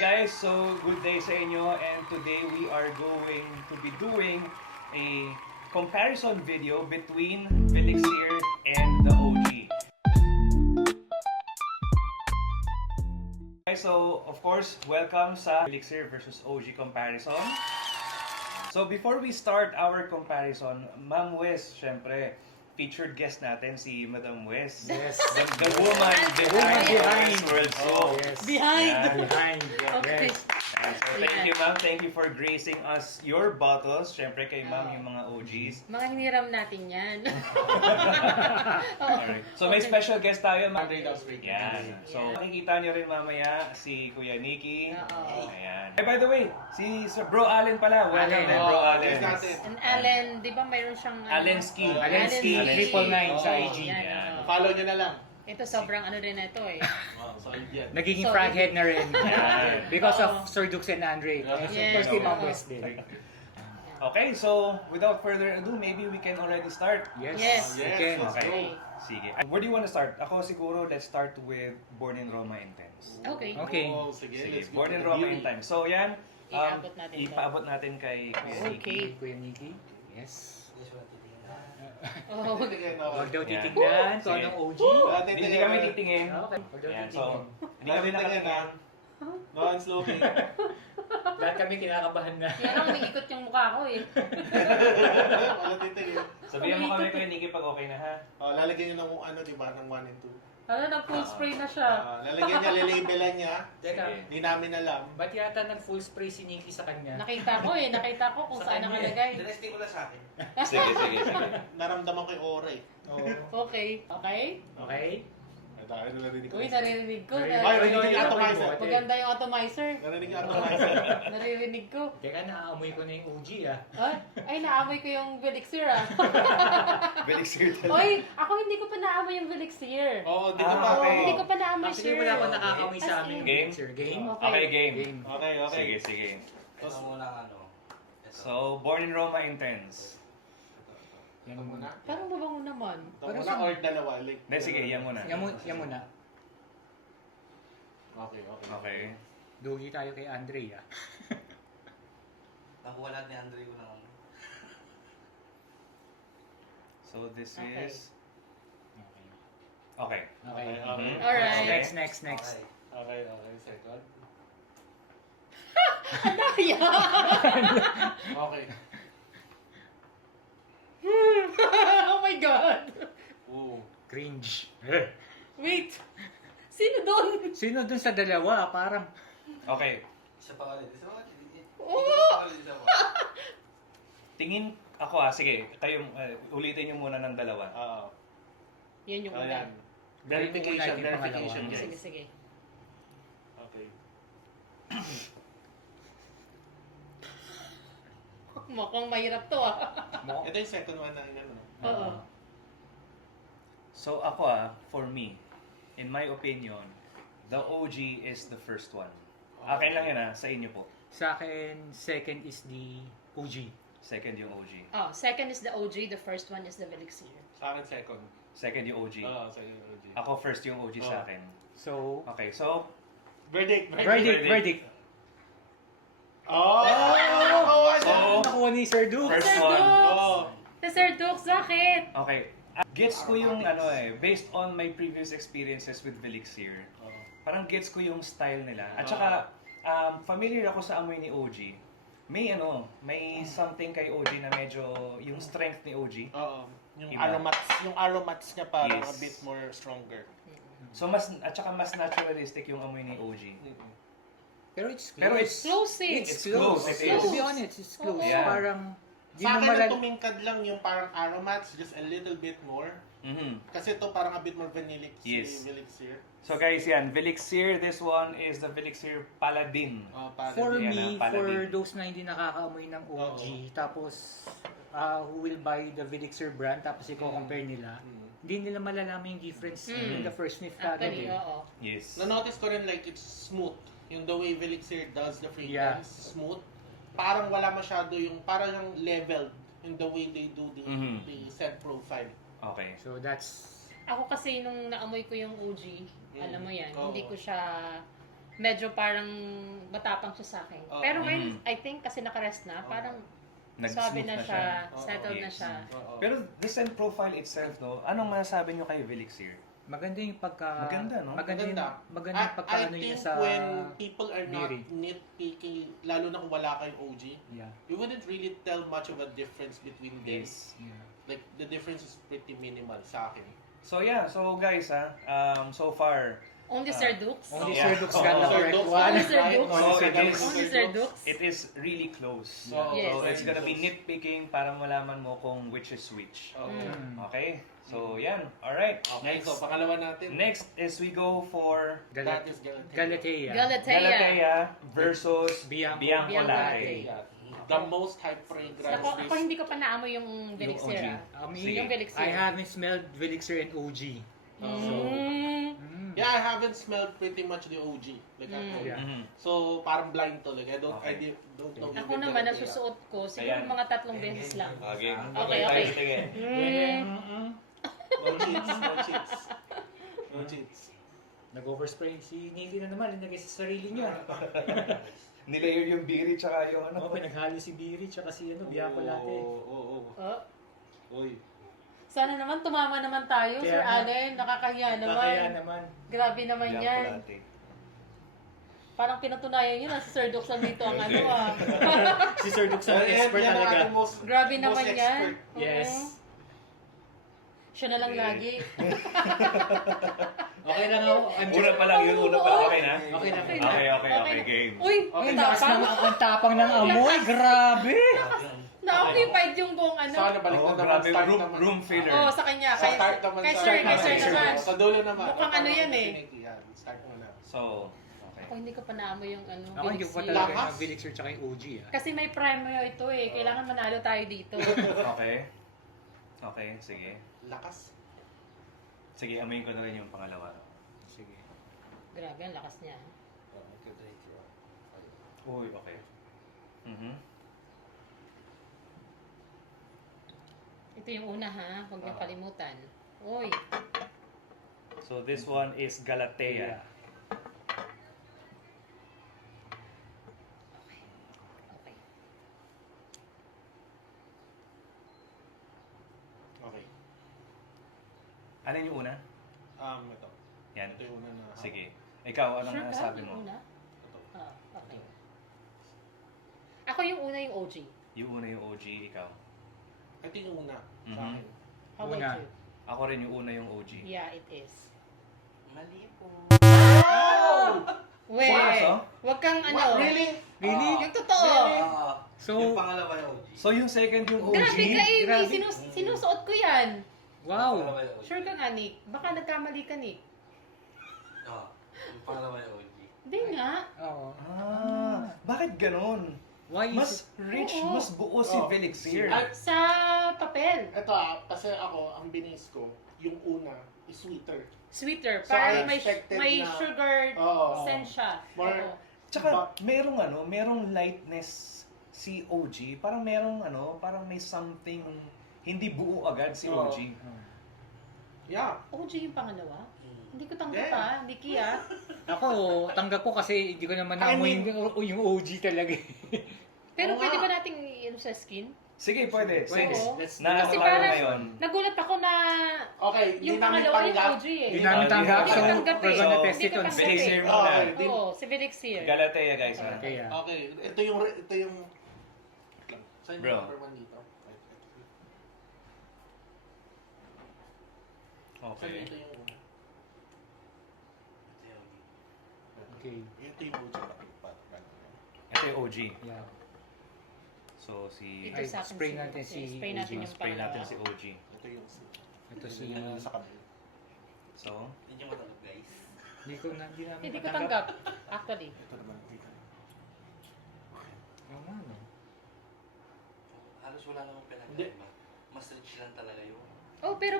guys, so good day sa inyo, and today we are going to be doing a comparison video between Velixir and the OG. Okay, so of course, welcome sa Velixir versus OG comparison. So before we start our comparison, Ma'am Wes, syempre, featured guest natin si Madam Wes. Yes. The woman behind behind. World Soap. Yes. Behind. Yeah. Behind. Okay. Yes. And so thank you, ma'am. Thank you for gracing us your bottles. Syempre kay ma'am yung mga OGs. Mga hiniram natin yan. Alright. So may Okay. special guest tayo, ma'am. Street. Yan. So makikita niyo rin mamaya si Kuya Nicky. Oo. Ayan. Hey, by the way, si Sir Bro Allen pala. Welcome Allen. din, Bro Allen. Yes, natin. And Allen, di ba mayroon siyang... Allenski. Allenski. Allenski. 999 sa Oo, IG. yan, Yan. oo. Follow nyo na lang. Ito sobrang ano rin ito eh. Solid yan. Nagiging So, fraghead na rin. Yan. Because Oo. of Sir Dukes and Andre. Yes, First team oo. Ma'am West din. Okay, so without further ado, maybe we can already start. Yes. Yes. Okay. Let's Okay. go. Sige. Where do you want to start? Ako siguro, let's start with Born in Roma Intense. Okay. Okay. Oh, sige, Sige, let's go Born in to the Roma beauty. Intense. So yan, Iabot natin to. ipaabot natin kay Kuya Okay. Nicky. Kuya Nicky. Yes. Oh, Tingnan na ako. Huwag daw Yan. titignan kung Sige. anong OG. Hindi kami titingin. Okay. Huwag daw Yan, titignan. so, hindi kami Tingnan nakatingin. No one's looking. Lahat kami kinakabahan na. yan ang umiikot yung mukha ko eh. Wala titingin. Sabihan mo kami Kuya Nicky pag okay na ha. Oh, lalagyan nyo ng ano, di ba, ng 1 and 2. Ano, nag-full spray na siya. Lalagyan niya, lalabelan niya. Teka, Sige. Hindi namin alam. ba't yata nag-full spray si Nicky sa kanya? Nakita ko eh, nakita ko kung saan nakalagay. Dinesting ko lang sa akin. Sige, sige, sige. Naramdaman ko yung aura eh. Oo. Okay. Okay? Okay? Ay, narinig ko. Uy, naririnig ko. Ay, narinig yung atomizer. Maganda yung atomizer. Narinig yung atomizer. Naririnig ko. Teka, naaamoy ko na yung OG ah. Ay, naamoy ko yung Velixir ah. Velixir Oy, ako hindi ko pa naamoy yung Velixir. Oo, di ko Ah, pa. okay. Hindi ko pa naamoy Actually, sir. wala akong nakakamoy sa As amin. in- Game? Sir, game? Okay, game. Game. Okay, okay. Sige, sige. Tapos, So, Born in Roma Intense. Yan muna. Parang mabango naman. ito muna or dalawa. Like, Hindi, sige, yan muna. Yan muna. Okay, okay. Okay. Dugi tayo kay Andre ah. Nakuha lahat ni Andre ko ng So, this Okay. is... Okay. Okay. Okay. Mhm. Alright. Next. Okay. Okay, okay. Second. Okay. Oh my God! Ooh. Cringe. Wait! Sino doon? Sino dun sa dalawa? Parang... Okay. Isa pa ulit. Isa pa ulit. Oo! Isa pa. Tingin ako sige. Kayo, ulitin nyo muna ng dalawa. Oo. Yan yung una. Ayan. Verification, Verification, pangalawa. guys. Sige, sige. Okay. Mukhang mahirap to ah. Ito yung second one na yun, no? Oo. So, ako for me, in my opinion, the OG is the first one. Akin lang yan sa inyo po. Sa akin, second is the OG. Second yung OG. Oh, second is the OG, the first one is the Velixir. Sa akin, second. Second yung OG. Oo, second OG. Ako first yung OG sa Oh. akin. So, Okay, so, Verdict! verdict. Oh! Nakuha niya! So, Nakuha ni Sir Duke. First Sir one. Dukes! Oh! Si Sir Dukes, bakit? okay. Gets ko yung based on my previous experiences with Velixir, parang gets ko yung style nila. At saka, familiar ako sa amoy ni OG. May something kay OG na medyo, yung strength ni OG. Oo. Yung Iba. aromats niya parang Yes. a bit more stronger. So, at saka mas naturalistic yung amoy ni OG. Pero it's close. Pero it's Close eh. It's close. It is. To be honest, it's close. Oo. Yeah. Parang, di Sa mo akin, malal... tumingkad lang yung parang aromats, just a little bit more. Mhm. Kasi ito parang a bit more vanillic Yes. si Velixir. So guys, yan, Velixir, this one is the Velixir Paladin. Para For Yan, me, Paladin. for those na hindi nakakaamoy ng OG, tapos who will buy the Velixir brand, tapos i-compare nila, hindi nila malalaman yung difference in the first sniff kagad Actually, eh. oo. Yes. Na-notice ko rin like it's smooth. Yung the way Velixir does the Yeah. fragrance, smooth. Parang wala masyado yung, parang yung leveled in the way they do the scent profile. Okay. So that's... Ako kasi nung naamoy ko yung OG, alam mo yan, Oo. hindi ko siya medyo parang matapang siya sa akin. Oo. Pero ngayon, I think kasi nakarest na, parang Nag-smooth swabe na siya, Oo. settled na Yes. siya. Oo. Pero the scent profile itself, no? Anong masasabi nyo kay Velixir? Maganda yung pagka... Maganda, no? Maganda yung pagka I ano niya think sa... when people are not Miri. nitpicking, lalo na kung wala kayong OG, Yeah. you wouldn't really tell much of a difference between them. Yeah. Like, the difference is pretty minimal sa akin. So yeah, so guys so far, Only Sir Dukes. Only Yeah. Sir Dukes got the Oo. correct Dukes, one. Only Sir right? Dukes. So, Only it Sir is- Dukes. Only Sir Dukes. it is really close. Oo. Yes. So it's gonna be Close. nitpicking para malaman mo kung which is which. Oo. Mm. Okay? So yan. Alright. Okay, Next. so pangalawa natin. Next is we go for That is Galatea. Galatea. Galatea. Galatea versus Bianco. Bianco Bianco Latte. Yeah. The most high fragrance. Ako hindi ko pa naamoy yung Velixir. I mean, Sige. Yung Velixir. I haven't smelled Velixir and OG. Yeah, I haven't smelled pretty much the OG. Like, Yeah. Mhm. So, parang blind to. Like, I don't know. Ako naman, nasusuot ko. Siguro Ayan. mga 3 beses lang. Okay. Okay, okay. Sige. No cheats, no cheats. No cheats. Nag-overspray si Navy na naman, nilagay sa sarili niya. Nilayer yung biri tsaka yung ano. Ako, pinaghalo si Biri tsaka si Bianco Latte. Oo. Oh. Uy. Sana naman tumama naman tayo, Kaya Sir nga. Allen. Nakakahiya Kaya naman. naman. Grabe naman Bianco yan. Latte. Parang pinatunayan yun na si Sir Dukes dito ang ano ah. Si Sir Dukes ang expert Yan ang talaga. ating most- Grabe most naman yan. expert. Yes. Siya na lang Okay. lagi. Okay lang ako. Una pa lang yun, una pa. Okay na? Okay na. Okay, game. Uy, Okay, ang Lakas tapang. ng, ang tapang ng amoy. Grabe. Na-occupied yung buong ano. Sana balik Oh, na naman. grabe, Start room, naman. room filler. Oo, sa kanya. Sa start naman. Kay sa- Sir, kay Sir Kay Sir. naman. Sa dulo naman. Mukhang ano yan eh. Yan, start mo na. So, okay. Ako hindi ko pa naamoy yung ano. Ako hindi ko pa Velixir. talaga Lakas. ng Velixir tsaka yung OG ah. Kasi may premyo ito eh. Kailangan manalo tayo dito. Okay. Okay, sige. Lakas. Sige, amoyin ko na rin yung pangalawa. Sige. Grabe, ang lakas niya. Uy, okay. Mhm. Ito yung una ha. Huwag niyong kalimutan. Uy. So this one is Galatea. Okay. Okay. Ano yung una? Ito. Yan. Ito yung una na. Sige. Ikaw, anong Sure ka? nasabi Yung mo? una? Ito. Ah, okay. Ako yung una yung OG. Yung una yung OG, ikaw. Ito yung una sa Mhm. akin. How about Una. you? Ako rin yung una yung OG. Yeah, it is. Mali po. Wait. Seryoso? Wag kang ano. What? Really? Really? Yung totoo. So, Yung pangalawa yung OG. So yung second yung OG? Grabe ka eh. Grabe. Sinusuot ko yan. wow. Pangalawa yung OG. Sure ka nga, Nick. Baka nagkamali ka, Nick. Yung pangalawa yung OG. Hindi nga. Oo. Bakit ganon? Why is Mas rich, Oo. mas buo si Oh. Velixir. Ay, Sa papel. ito kasi ako, ang binis ko, yung una is sweeter. Sweeter. So, I Parang may expected may na- sugar Oo. scent siya. More- Oo. Tsaka merong lightness si OG. Parang parang may something, hindi buo agad si Oo. OG. Yeah. OG yung pangalawa? Hindi ko tanggap Yeah. pa. Nicky ah. Ako, tanggap ko kasi hindi ko naman I naamoy mean- yung OG talaga. Pero Oo pwede nga. ba nating ano sa skin? Sige, pwede. Pwede. Sige. Oo. Let's Na Kasi ano parang- ngayon? Nagulat ako na Okay, yung hindi namin pangalawa yung tanggap. OG eh. Hindi namin Hindi tanggap, ko so tanggap we're eh. gonna So, test Hindi it ko on tanggap Velixir eh. muna. Okay. Oo, si Velixir. Galatea guys ha. Kaya, Okay, ito yung saan Bro. yung number one dito? Saan Okay. dito yung una? okay. Ito yung OG. Ito yung OG. Yeah. So si... Ito sa akin Spray si- natin si spray natin OG. yung Spray natin pangalawa. si OG. Ito yung Ito si... yung sa kabila. So, Hindi nyo matanggap guys. Hindi namin Hindi ko tanggap. Actually. Ito naman. Ito. Oo nga, no? Halos wala namang pinagkaiba. Mas rich lang talaga yun. Oh, pero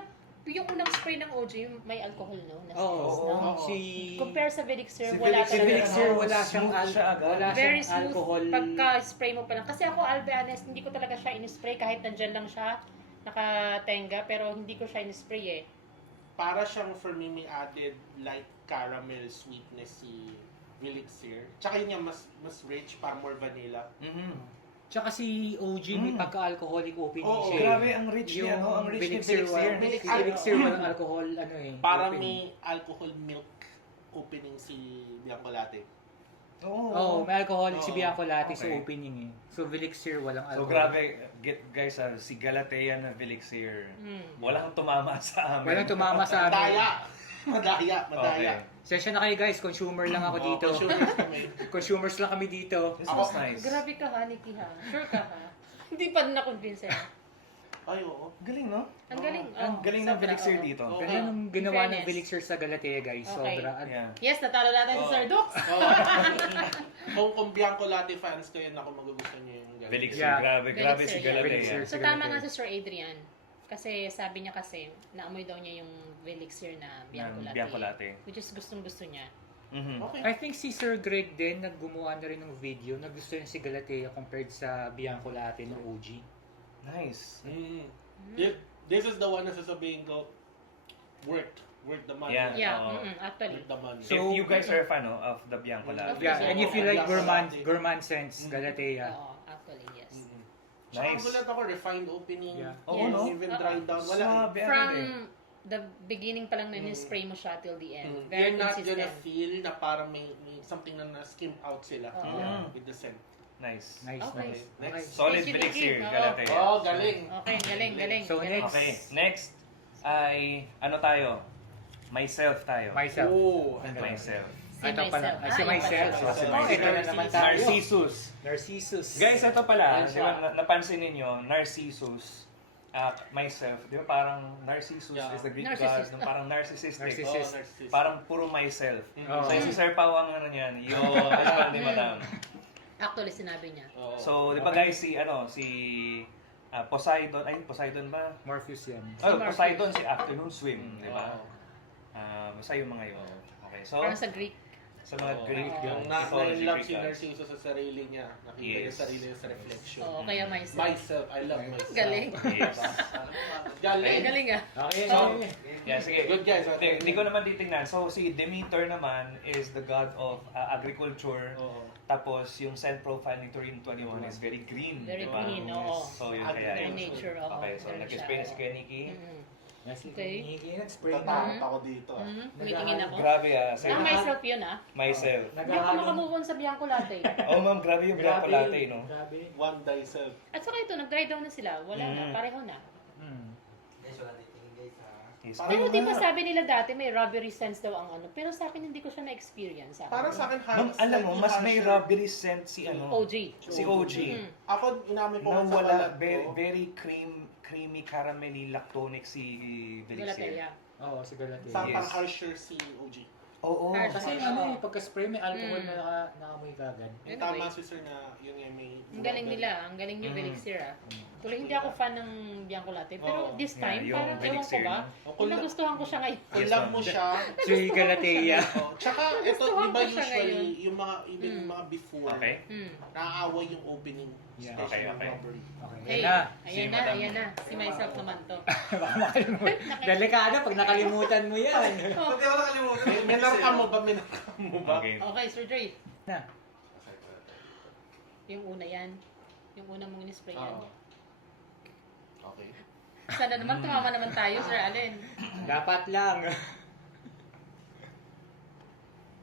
yung unang spray ng OG, may alcohol, no? Na Oo. stress, no? Oo. Si... Compare sa Velixir, Si wala Si Velixir, talaga. Velixir, ano, wala siyang smooth siya agad. wala Very siyang smooth alcohol. pagka-spray mo pa lang. Kasi ako, I'll be honest, hindi ko talaga siya in-spray kahit nandyan lang siya, nakatenga, pero hindi ko siya in-spray eh. Para siyang for me may added light caramel sweetness si Elixir. Tsaka yun yung mas rich, parang more vanilla. Tsaka si OG may pagka-alcoholic opening Oo. siya. Grabe, ang rich niya, no? Ang rich ni Elixir. Elixir walang alcohol, Parang opening. may alcohol milk opening si Bianco Latte. Oo, may alcoholic si Oo. Bianco Latte sa Okay. opening eh. So, Elixir walang So alcohol. grabe, guys, si Galatea na Elixir. Walang tumama sa amin. Walang tumama sa amin. Madaya. Okay. Sensya na kayo guys, consumer lang ako dito. Consumers kami. Consumers lang kami dito. This was nice. Grabe ka ha, Nikki ha. Sure ka ha. Hindi pa na-convince eh. Ay, oo. Galing, no? Ang galing. Ang oh, galing ng sobra, Elixir oo. dito. Oo. Ganun ang ginawa ng Fairness. Elixir sa Galatea guys. Okay. Sobra. Yeah. Yes, natalo natin si Oo. Sir Dux. Kung Bianco Latte fans kayo, ako magugustuhan niyo yung Galatea. Elixir, Yeah. grabe si Elixir, Galatea. Elixir. So tama nga si Sir Adrian. Kasi sabi niya kasi, naamoy daw niya yung Elixir na Bianco Latte. Bianco Latte. Which is gustong-gusto niya. Okay. I think si Sir Greg din, naggumawa na rin ng video. Nagusto niya si Galatea compared sa Bianco Latte ng OG. Nice. This is the one na sasabihin ko, worth the money. Yeah. Yeah, Oo. actually. Worth the money. So, if you guys are a fan of the Bianco Latte. Yeah, and if you like Bianco gourmand sense, Galatea. Oo, actually, yes. Tsaka Nice. ang gulat ako, refined opening. Yeah. Oo, Yes. no? Even dried down. Wala. Swabe, From ano eh. the beginning pa lang na spray mo siya till the end. You're Very not gonna consistent. feel na parang may something na na-skim out sila Oo. with the scent. Nice. Nice, Okay. nice. Next. Solid Thank you, Elixir, Nikki. Oo. Galatea. Oh, galing. Okay, galing. So, next. Okay, next ay ano tayo? Myself tayo. Myself. Oh, Myself. Si Ito pala. myself. Ay, si yung myself. pala. Si Oh, myself. ito na naman tayo. Narcissus. Narcissus. Guys, ito pala, Yes, di ba, napansin ninyo, Narcissus, myself, di ba parang Narcissus Yeah. is the Greek Narcissist. god, parang narcissistic. Narcissist. narcissist. Parang puro myself. Oo. So, si Sir Pao ang ano niyan, yung husband ni Madam. Actually, sinabi niya. Oo. So, di ba guys, si Poseidon, Poseidon ba? Morpheus yan. Oh, Morpheus. Poseidon si Afternoon Swim, di ba? Oo. Basta yung mga yun. Okay, so, Parang sa Greek. sa mga Oo. Greek Yung mythology, na-love Greek si gods. Narciso sa sarili niya. Nakita niya Yes. sarili niya sa reflection. Oo, kaya myself. Myself, I love myself. Galing. Yes. Galing. Galing ah. Okay, So, okay. yeah, sige. Good guys. Hindi ko naman titingnan. So, si Demeter naman is the god of agriculture. Oo. Tapos, yung scent profile ni Turin 21 is very green. Very diba? green, oo. So, yun Very kaya Very yun. nature, oo. Okay, so Ganun nag-spray na siya, si Kuya Nikki. Yes, Okay. Nikki, nag-spray na. Tatakot ako dito. Tumitingin ako. Grabe Sige, Myself yun ah. myself. Hindi ako makamove on sa Bianco Latte. Oh, ma'am, grabe yung Bianco Latte, no? Grabe. One thyself. At saka ito, nag-dry down na sila. Wala na, pareho na. Guys, wala titingin guys ha. Yes. Pero di ba sabi nila dati may rubbery scents daw ang ano. Pero sa akin hindi ko siya na-experience. Parang sa akin, Ma'am, alam mo, mas may harsher. rubbery scent si OG. Si OG. Ako, inamin ko Na sa wala, balat ko. very creamy, caramelly, lactonic si Elixir. Galatea. Oo, si Galatea. Sa Yes. pang harsher si OG. Oo. Kasi ano pagka-spray may alcohol na nakamoy kagad. Yung Anyway. tama si sir na yun nga may... Ang galing nila. Ang galing yung Elixir ah. Tuloy hindi ako fan ng Bianco Latte. Pero Oo. this time, Yeah, yung parang ewan ko Elixir, ba. no? Kung nagustuhan ko siya ngayon. Kulang mo siya. Si Galatea. Oh, tsaka ito, Nagustuhan di ba ko siya usually, ngayon. yung mga, even yung mga before, Okay. naaaway yung opening. Yeah. Especially Okay, yung okay. robbery. Okay. Hey, Yan na. ayan na, Madam. ayan na. Si myself naman to. Baka makalimutan. Delikado pag nakalimutan mo yan. Hindi ako nakalimutan. Minarka mo ba? Minarka mo ba? Okay. Okay, Sir Dre. Na. Yung una yan. Yung una mong in-spray yan. Oo. Okay. Sana naman tumama naman tayo, Sir Allen. Dapat lang.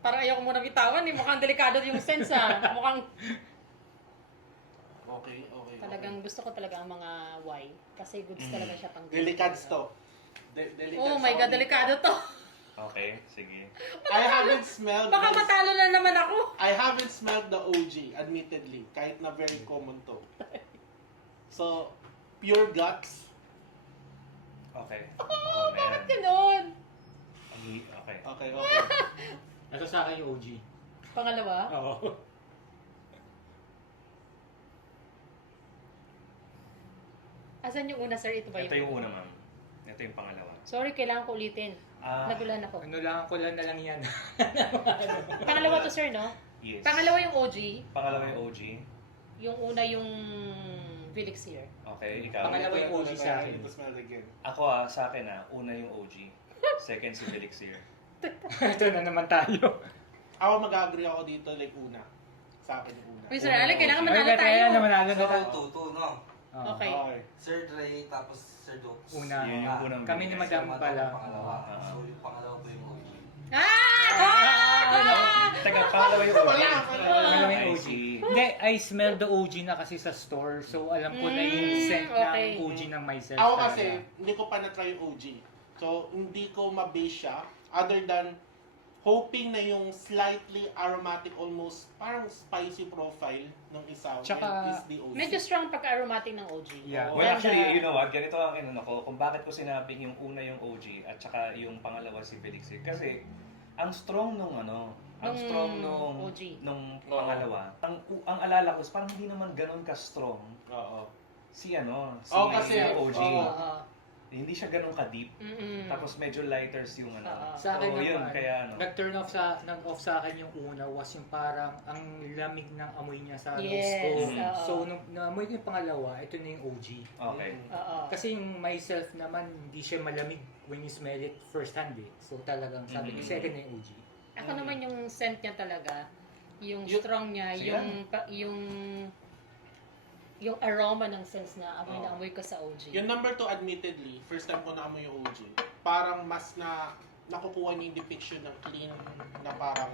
Parang ayoko muna bitawan eh. Mukhang delikado yung sense ah. Mukhang Okay, okay. talagang gusto ko talaga ang mga Y. Kasi goods talaga siya pang Delicads to. Delicads Oh my God, delikado to. Okay, sige. I haven't smelled Baka this. matalo na naman ako. I haven't smelled the OG, admittedly. Kahit na very common to. So, pure guts. Okay. Oh, bakit man. ganun? Okay. Okay, okay. Ito sa akin yung OG. Pangalawa? Oo. Asan yung una, sir? Ito ba Ito yung una, ma'am. Ito yung pangalawa. Sorry, kailangan ko ulitin. Nagulan ako. Ano lang ko lang na lang yan. Pangalawa to, sir, no? Yes. Pangalawa yung OG. Pangalawa yung OG. Yung una yung Elixir. Okay, ikaw. Pangalawa yung OG sa akin. To smell again. Ako sa akin una yung OG. Second si Elixir. Ito na naman tayo. ako mag-agree ako dito like una. Sa akin yung una. Uy, Sir Alec, kailangan Ay, manalo kaya tayo. na manalo So, na. 2-2, no? Oo. Okay. Okay. Sir Dre, tapos Sir Dopes. Una. Yun yung unang Kami ni bilis. Madam Madam pala. Pangalawa. Ah. So, yung pangalawa po yung OG. Taga, pangalawa yung OG. Wala. Alam mo I yung OG. see. Hindi, I smell the OG na kasi sa store. So, alam ko na yung scent okay. ng OG ng myself. Ako talaga. kasi, hindi ko pa na-try yung OG. So, hindi ko ma-base siya. Other than hoping na yung slightly aromatic, almost parang spicy profile ng isa Tsaka, is the OG. Medyo strong pagka-aromatic ng OG. Yeah. Well, actually, you know what? Ganito ang inano ko. Kung bakit ko sinabing yung una yung OG at saka yung pangalawa si Felixir. Kasi, ang strong nung ano, ang Nung strong nung OG. nung pangalawa. Ang alala ko is parang hindi naman ganun ka-strong Oo. si ano, si Oh, kasi, OG. Oo. Hindi siya ganun ka-deep. Mm-mm. Tapos medyo lighters yung ano. Oo. Sa akin So, yun, naman, kaya ano. nag-turn off sa akin yung una was yung parang ang lamig ng amoy niya sa nose Yes, ko. oo. So, nung naamoy ko yung pangalawa, ito na yung OG. Okay. Oo. Kasi yung myself naman, hindi siya malamig when you smell it first hand eh. So talagang sabi ko, Mhm. second na yung OG. Ako naman yung scent niya talaga, yung Yung- strong niya, Sige. yung aroma ng sense na amoy na amoy ko sa OG. Yung number 2, admittedly, first time ko naamoy yung OG, parang mas nakukuha niya yung depiction ng clean, na parang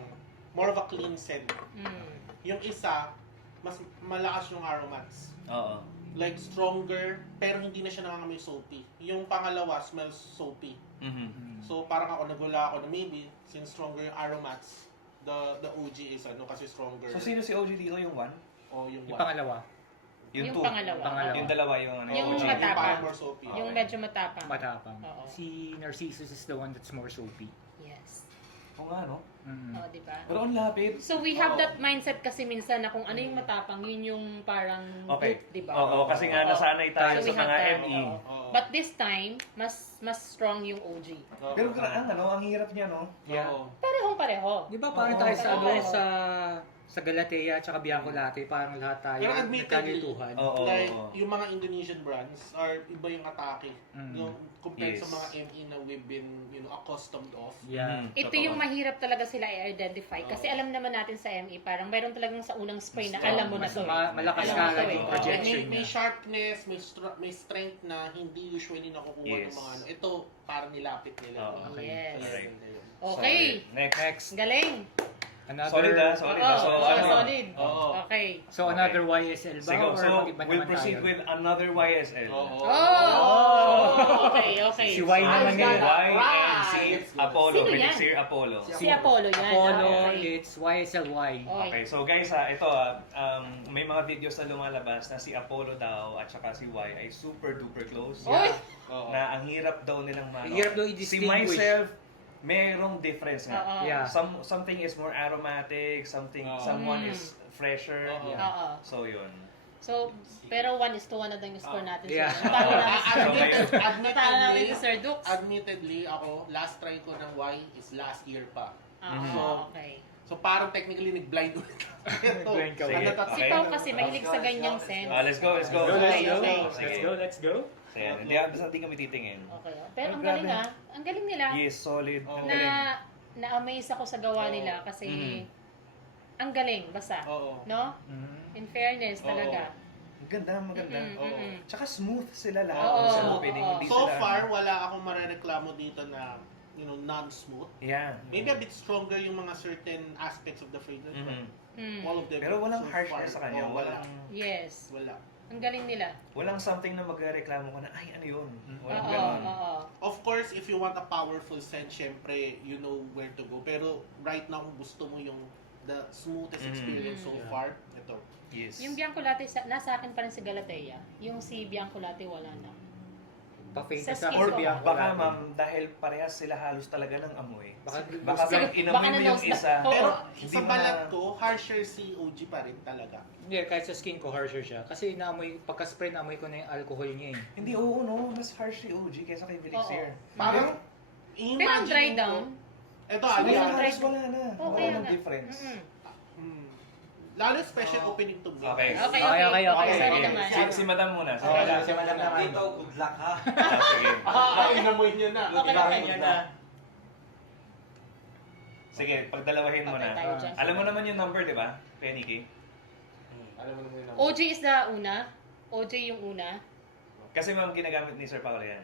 more of a clean scent. Mm. Yung isa, mas malakas yung aromats. Oo. Like stronger, pero hindi na siya nangangamoy soapy. Yung pangalawa, smells soapy. Mhm. So parang ako, nagula ako na maybe, since stronger yung aromats, the OG is kasi stronger. So, sino si OG dito? Yung one? O yung Yung one. pangalawa, Yung two? pangalawa. Pangalawa. Yung dalawa yung ano? Yung OG. matapang. parang more soapy. Yung Okay. medyo matapang. matapang. Oo. Si Narcissus is the one that's more soapy. Yes. Oo nga, no? Mm. Oo, di ba? Pero ang lapit. So we have Oo. that mindset kasi minsan na kung ano yung matapang, yun yung parang Okay. group, di ba? Oo, kasi nga Oo. nasanay tayo So sa we have mga that, ME. oo. Oo. But this time, mas strong yung OG. Oo. Pero ang ano, ang hirap niya, no? Yeah. Oo. Parehong-pareho. Di ba parang Oo. tayo sa ano, Oo. sa Galatea at Bianco Latte, parang lahat tayo Pero admittedly, nagkalituhan. Oo. like, yung mga Indonesian brands are iba yung atake. Mm. Yung compared Yes. sa mga ME na we've been, accustomed of. Yeah. Mhm. Ito Totoo. yung mahirap talaga sila i-identify. Kasi alam naman natin sa ME, parang mayroon talagang sa unang spray na alam mo na Mas to. malakas Alam ka mo to lang eh. yung Oo. projection May niya. sharpness, may strength na hindi usually nakukuha Yes. ng mga ano. Ito, parang nilapit nila. Oo. Okay. Yes. Alright. Okay. Sorry. Next. Galing. Solid ah, solid ah. So, Oo, ano? solid. Oo. Okay. So another YSL ba? Sige, Or so mag-iba we'll naman proceed tayo? with another YSL. Oo. Oh! Okay, okay. Si Y naman I've got ngayon. that. YNC Right. Apollo. Sino yan? Felixir Apollo. Si Apollo yan. Apollo, Okay. it's YSLY. Oy. Okay, so guys ito may mga videos na lumalabas na si Apollo daw at saka si Y ay super duper close. Oy! Oo. Na ang hirap daw nilang Ang hirap daw Si i-distinguish. myself, merong difference nga. Oo. Yeah. Something is more aromatic, someone is fresher. Oo. Yeah. Oo. So yun. So, pero 1:1 na daw yung score natin. Yeah. So, talo natin si Sir Dukes. Talo natin Admittedly, si Sir Dukes. admittedly, ako, last try ko ng Y is last year pa. Oo, okay. So parang technically nag-blind ulit ako. Ito. Blind ka Sige. Ano to? Si Pao kasi mahilig sa ganyang sense. Let's go, let's go. Okay, okay. Let's go. So yan, hindi kami titingin. Okay. Pero ang Grabe. galing ang galing nila. Yes, solid. Oo. Ang galing. Na-amaze ako sa gawa Oo. nila kasi Mhm. ang galing, basta. Oo. No? Mm. In fairness Oo. talaga. Maganda, maganda. Mm-mm, mm-mm. Tsaka smooth sila lahat Oo, sa oo, opening. oo. Hindi So sila, far, wala akong marereklamo dito na non-smooth. Yeah. Maybe a bit stronger yung mga certain aspects of the fragrance. Mhm. Mm. All of them. Pero walang so harshness far, sa kanya. oo, wala. Yes. Wala. Ang galing nila. Walang something na magreklamo ka na, ay ano yun? Walang Oo, ganun. oo. Of course, if you want a powerful scent, syempre, you know where to go. Pero right now, kung gusto mo yung the smoothest Mhm. experience so Yeah. far, ito. Yes. Yung Bianco Latte, nasa akin pa rin si Galatea. Yung si Bianco Latte, wala na. Pa-fake Sa ka sa skin Or ko. Bianco baka Latte. ma'am, dahil parehas sila halos talaga ng amoy. Baka Baka Sige, pag inamoy baka mo yung na-nose na. isa, Oo. Pero hindi sa mo balat na- ko, harsher si OG pa rin talaga. Hindi, kahit sa skin ko, harsher siya. Kasi naamoy, pagka-spray, naamoy ko na yung alcohol niya eh. Hindi, oo, no. Mas harsh si OG kaysa kay Felixir. Parang, Pero ang dry down, Ito, So, ano yung yan? dry- Halos wala na. okay Wala ng nga. difference. Mm-mm. Lalo special opening to me. Okay. Okay, Okay, okay, okay. Sorry Sige. naman. Si Madam muna. Si Okay, Madam. si Madam naman. Dito, good luck ha. Sige. Inamoy niyo na. Okay, okay. Yan na. Sige, pagdalawahin mo Patay na. tayo dyan. Alam mo naman yung number, di ba? Penny K? Alam mo naman yun. OG is the una. OJ yung una. Kasi ma'am, ginagamit ni Sir Paolo yan.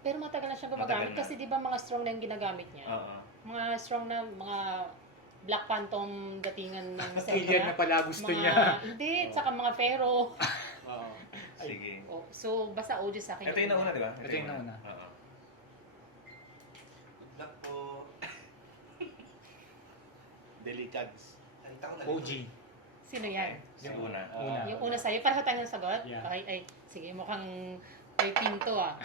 Pero matagal na siya Matagal gumagamit na. kasi di ba mga strong na yung ginagamit niya? Oo. Mga strong na, mga Black Phantom datingan ng Killian na pala gusto niya. Hindi, tsaka mga Ferro. Oo. Sige. Oh, so, basta OJ sa akin. Ito yung nauna, di ba? Ito yung nauna. Oo. Good luck po. Delicads. Nakita ko na. OG. Sino yan? Yung una. Una. Yung una sa'yo. Pareho tayo ng sagot? Yeah. Okay, ay, sige, mukhang 13 to ah.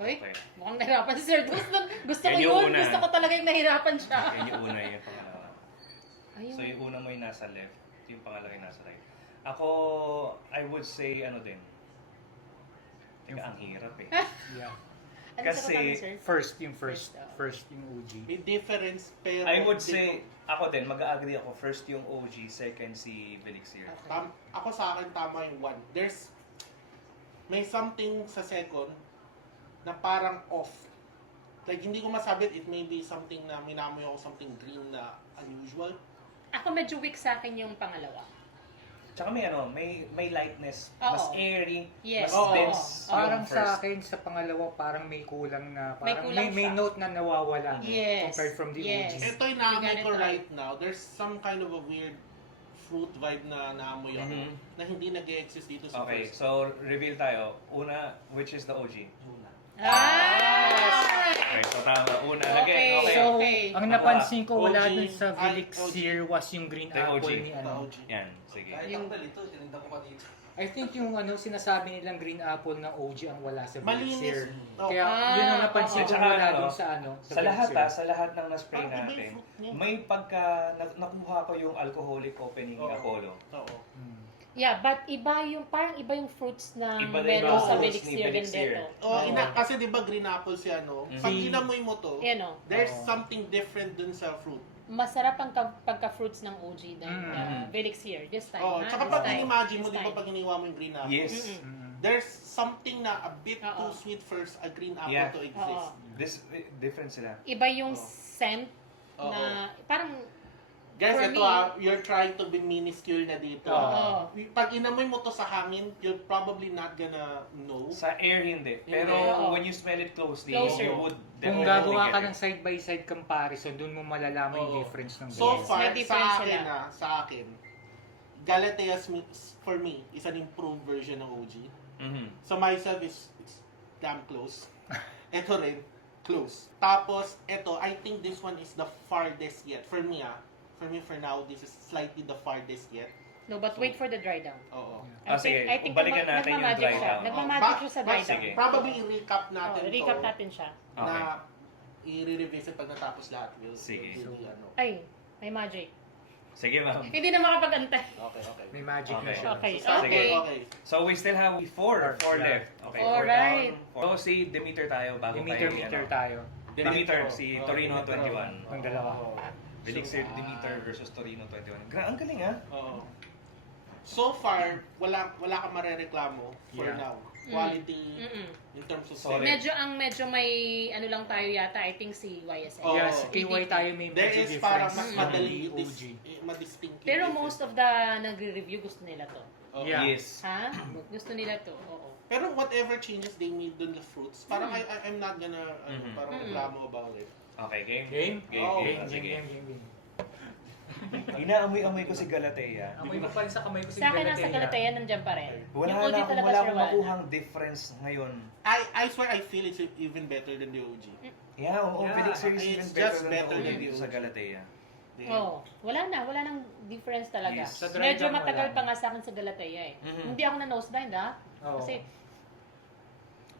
Uy, Okay. mukhang nahirapan si Sir. Gusto Yan ko yung yun. una. Gusto ko talaga yung nahirapan siya. Yan yung una, yung pangalawa. Ayun. So yung una mo yung nasa left, yung pangalawa yung nasa right. Ako, I would say, ano din. Teka, ang hirap eh. Yeah. Ano kasi- sagutan mo, Sir? First yung first. First, First yung OG. May difference, pero... I would say, ako din, mag-agree ako. First yung OG, second si Felixir. Okay. Ako sa akin, tama yung one. May something sa second na parang off. Like, hindi ko masabi, it may be something na minamoy ako something green na unusual. Ako medyo weak sa akin yung pangalawa. Tsaka may lightness, Oo. mas airy, Yes. mas Oo. dense. Oo. Parang yung sa first. akin, sa pangalawa, parang may kulang na, May parang kulang may siya. note na nawawala Yes. compared from the Yes. OG. Ito yung naamoy You got ko it right now. There's some kind of a weird fruit vibe na naamoy ako Mhm. na hindi nag-exist dito sa Okay, first. so reveal tayo. Una, which is the OG? Una. Ah! Okay, so tama. Una, Okay. again. Okay. So, Okay. ang napansin ko wala OG, dun sa ay, Felixir was yung green Ito yung apple OG. ni Ito, ano. OG. Yan, sige. Kahit Yung- ako dito, tininda ko pa dito. I think yung ano sinasabi nilang green apple ng OG ang wala sa Malinis. Felixir. Oh. Kaya yun ang napansin oo. ko Tsaka wala ano, dun sa ano. Sa lahat Felixir. sa lahat ng na-spray Parang iba yung natin, fruit niya. may pagka, nakuha ko yung alcoholic opening Oo. Apollo. Oo. Hmm. Yeah, but parang iba yung fruits na Iba na meron yung sa fruits Felixir ni din Felixir. dito. Oh, kasi 'di ba green apple si ano? Mhm. Pag inamoy mo to, Yan o. there's Oo. something different dun sa fruit. Masarap ang pagka-fruits ng OG ng Mhm. Felixir. This time, Oh, ha? tsaka This pag time. in-imagine mo, This di ba time. pag iniwa mo yung green apple? Yes. Mm-mm. Hmm. There's something na a bit Oo. too sweet for a green apple Yeah. to exist. Oo. This, different sila. Iba yung Oo. scent Oo. na parang Guys, For ito me- you're trying to be minuscule na dito. Oo. Pag inamoy mo to sa hangin, you're probably not gonna know. Sa air hindi. Pero Oo. when you smell it closely, Closer. you would Kung definitely gagawa get ka it. ng side-by-side comparison, doon mo malalaman yung Oo. difference ng So dalawa. far, May sa difference akin sila. sa akin, Galatea's for me, is an improved version ng OG. Mhm. So myself, it's damn close. Ito rin, close. Tapos, ito, I think this one is the farthest yet. For me, for now, this is slightly the farthest yet. no, but wait for the dry down. Oo. Sige, I think balikan natin yung nagmamagic dry siya. down. Nagmamagic siya sa dry down. Sige. Probably i-recap natin Oh, to. recap natin siya. Okay. Na i-revisit pag natapos lahat. Sige. Ano. Ay, may magic. Sige, ma'am. Hindi na makapag-antay. Okay. May magic na Okay. siya. Okay, So, sige, okay. okay. So we still have four Yeah. left. Okay, Alright. four down. So si Demeter tayo bago Demeter kay tayo. Demeter, si Oh, Torino Demeter. 21. Ang dalawa. Felixir Demeter versus Torino 21. Ang galing ah. Oo. So far, wala kang marereklamo for Yeah. now. Quality Mm-mm. in terms of Solid. Medyo may ano lang tayo yata, I think si YSL. Oh. Yes, KY tayo may there medyo is difference parang mas from madali the OG. madistinctly. Pero different. most of the nagre-review gusto nila to. Oo. Yeah. Yes. Ha? Gusto nila to. Oo. Pero whatever changes they made dun the fruits, parang I'm not gonna Mhm. parang Mm. reklamo about it. Okay, game? Game? Oh, Game. Game, Sige. game. Inaamoy-amoy ko si Galatea. Amoy mo pa rin sa kamay ko si Sa akin nasa Galatea. Galatea nandiyan pa rin. Wala Yung na OG akong, talaga wala sir, akong wala na. makuhang difference ngayon. I swear I feel it's even better than the OG. Yeah, oo, Yeah, Felixir is even it's better just than better the than OG the sa OG. Galatea. Oo. Wala nang difference talaga. Yes. Sa dry Medyo down, matagal wala pa na. nga sa akin sa Galatea eh. Mhm. Hindi ako na noseblind ha. Oo. Kasi,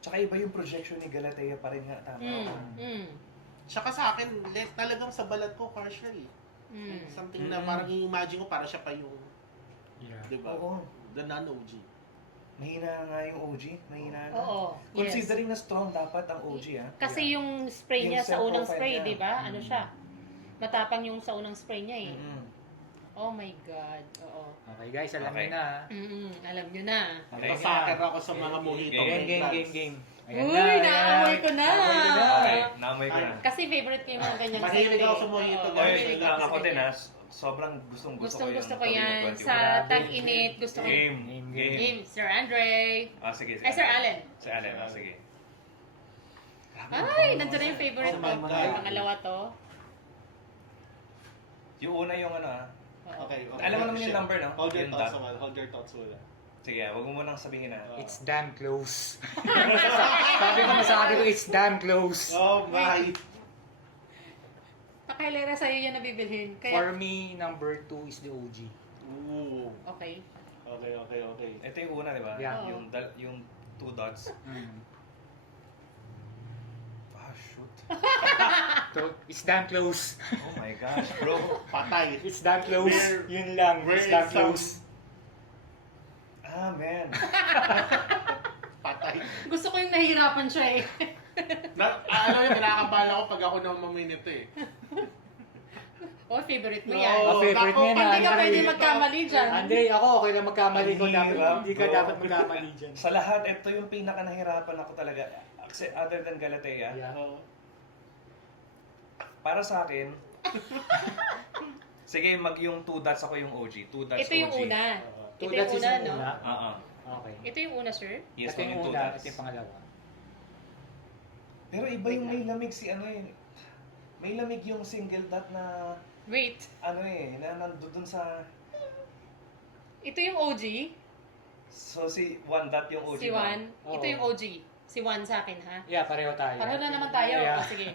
Tsaka iba yung projection ni Galatea pa rin nga, tama. Tsaka sa akin, talagang sa balat ko partial eh. Something na Mm. parang i-imagine ko para siya pa yung, Yeah. di ba? Oo. The non-OG. Mahina nga yung OG. Mahina na. Oo. Yes. Considering na strong dapat ang OG ah. Kasi yung spray niya Yung sa unang self-profile spray, niya. di ba? Ano siya? Matapang yung sa unang spray niya eh. Mm-mm. Oh my God. Oo. Okay guys, alam Okay. niyo na. Alam nyo na. Okay. Nagpa-sucker ako sa mga mojito. Game. Ayan Uy, na, ayan. naamoy ko na. Naamoy ko na. Okay, naamoy ko na. Kasi favorite ko yung mga ganyan. Mahilig ako sa mojito, Oo, guys. mahilig Ako sa din ganyan. sobrang gustong-gusto Gustong-gusto ko yung yan. Pavilion 21. Sa tag-init, gusto ko. Game. Game. Sir Andre. Sige. Ay, Sir Allen. Sir Allen, sige. Ay, nandiyan na yung favorite Oh ko. my God. Pangalawa to. Yung una yung ano Oo. Okay. Alam mo naman yung number, no? Hold your Yung thoughts, dot. man. Hold your thoughts muna. Sige, wag mo munang sabihin na. It's damn close. sabi ko, it's damn close. Oh my! Pakailera sa'yo yan nabibilhin. For Kaya, me, number 2 is the OG. Ooh. okay. Okay. Ito yung una, di ba? Yeah. Yung two dots. Mm. Ah, shoot. So, it's damn close. Oh my gosh, bro. Patay. It's damn close. Where- Yun lang. where It's damn is some- close. Ah, man. Patay. Gusto ko yung nahihirapan siya eh. Alam niyo, kinakabala ko pag ako nang maminito eh. Oh, favorite mo No. yan. Oh, favorite Ako, niya na. Hindi ka Andre. pwede magkamali dyan. Andre, ako okay lang magkamali ko. Ang Dapat, hirap, hindi ka bro. dapat magkamali dyan. Sa lahat, ito yung pinaka nahirapan ako talaga. Other than Galatea. Yeah. Para sa akin, sige, yung two dots ako yung OG. Two dots Ito yung OG. una. Two Ito dots yung is una, yung no? una. Oo. Okay. Ito yung una, sir. Yes, Ito yung two una, dots. ito yung pangalawa. Pero iba yung may lamig si ano eh. May lamig yung single dot na Wait. ano eh, na nandun sa... Ito yung OG. So si one dot yung OG Si mo. Juan. Oo. Ito yung OG. Si Juan sa akin, ha? Yeah, pareho tayo. Pareho na naman tayo. Yeah. O, sige.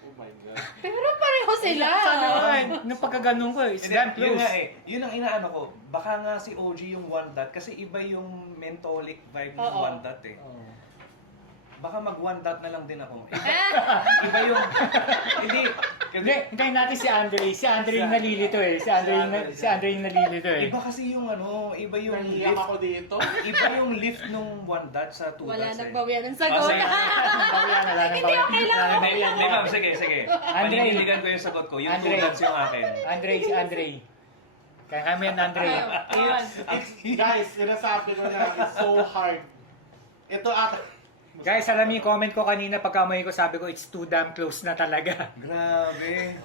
Oh my God. Pero pareho sila. Sana naman. Nung pagkaganon ko, it's Hindi, damn Yun close. nga eh. Yun ang inaano ko. Baka nga si OG yung one dot kasi iba yung mentolic vibe ng Oo. one dot eh. Oh. Baka mag one dot na lang din ako. Ah! Iba yung... Hindi. Hindi, hintayin natin si Andre. Si Andre yung nalilito eh. Si Andre yung nalilito eh. Iba kasi yung ano, iba yung Nahiyak lift. ako dito. Iba yung lift nung one dot sa two Wala dots nang eh. bawian ng sagot. sige. Hindi, okay lang. Hindi, ma'am, sige. Andre. Panindigan ko yung sagot ko. Yung two Andre. dots yung akin. Andre, si Andre. Kaya kami yan, Andre. Ayun. Guys, sinasabi ko na, it's so hard. Ito ata... Guys, alam niyo yung comment ko kanina pagkamoy ko, sabi ko, it's too damn close na talaga. Grabe.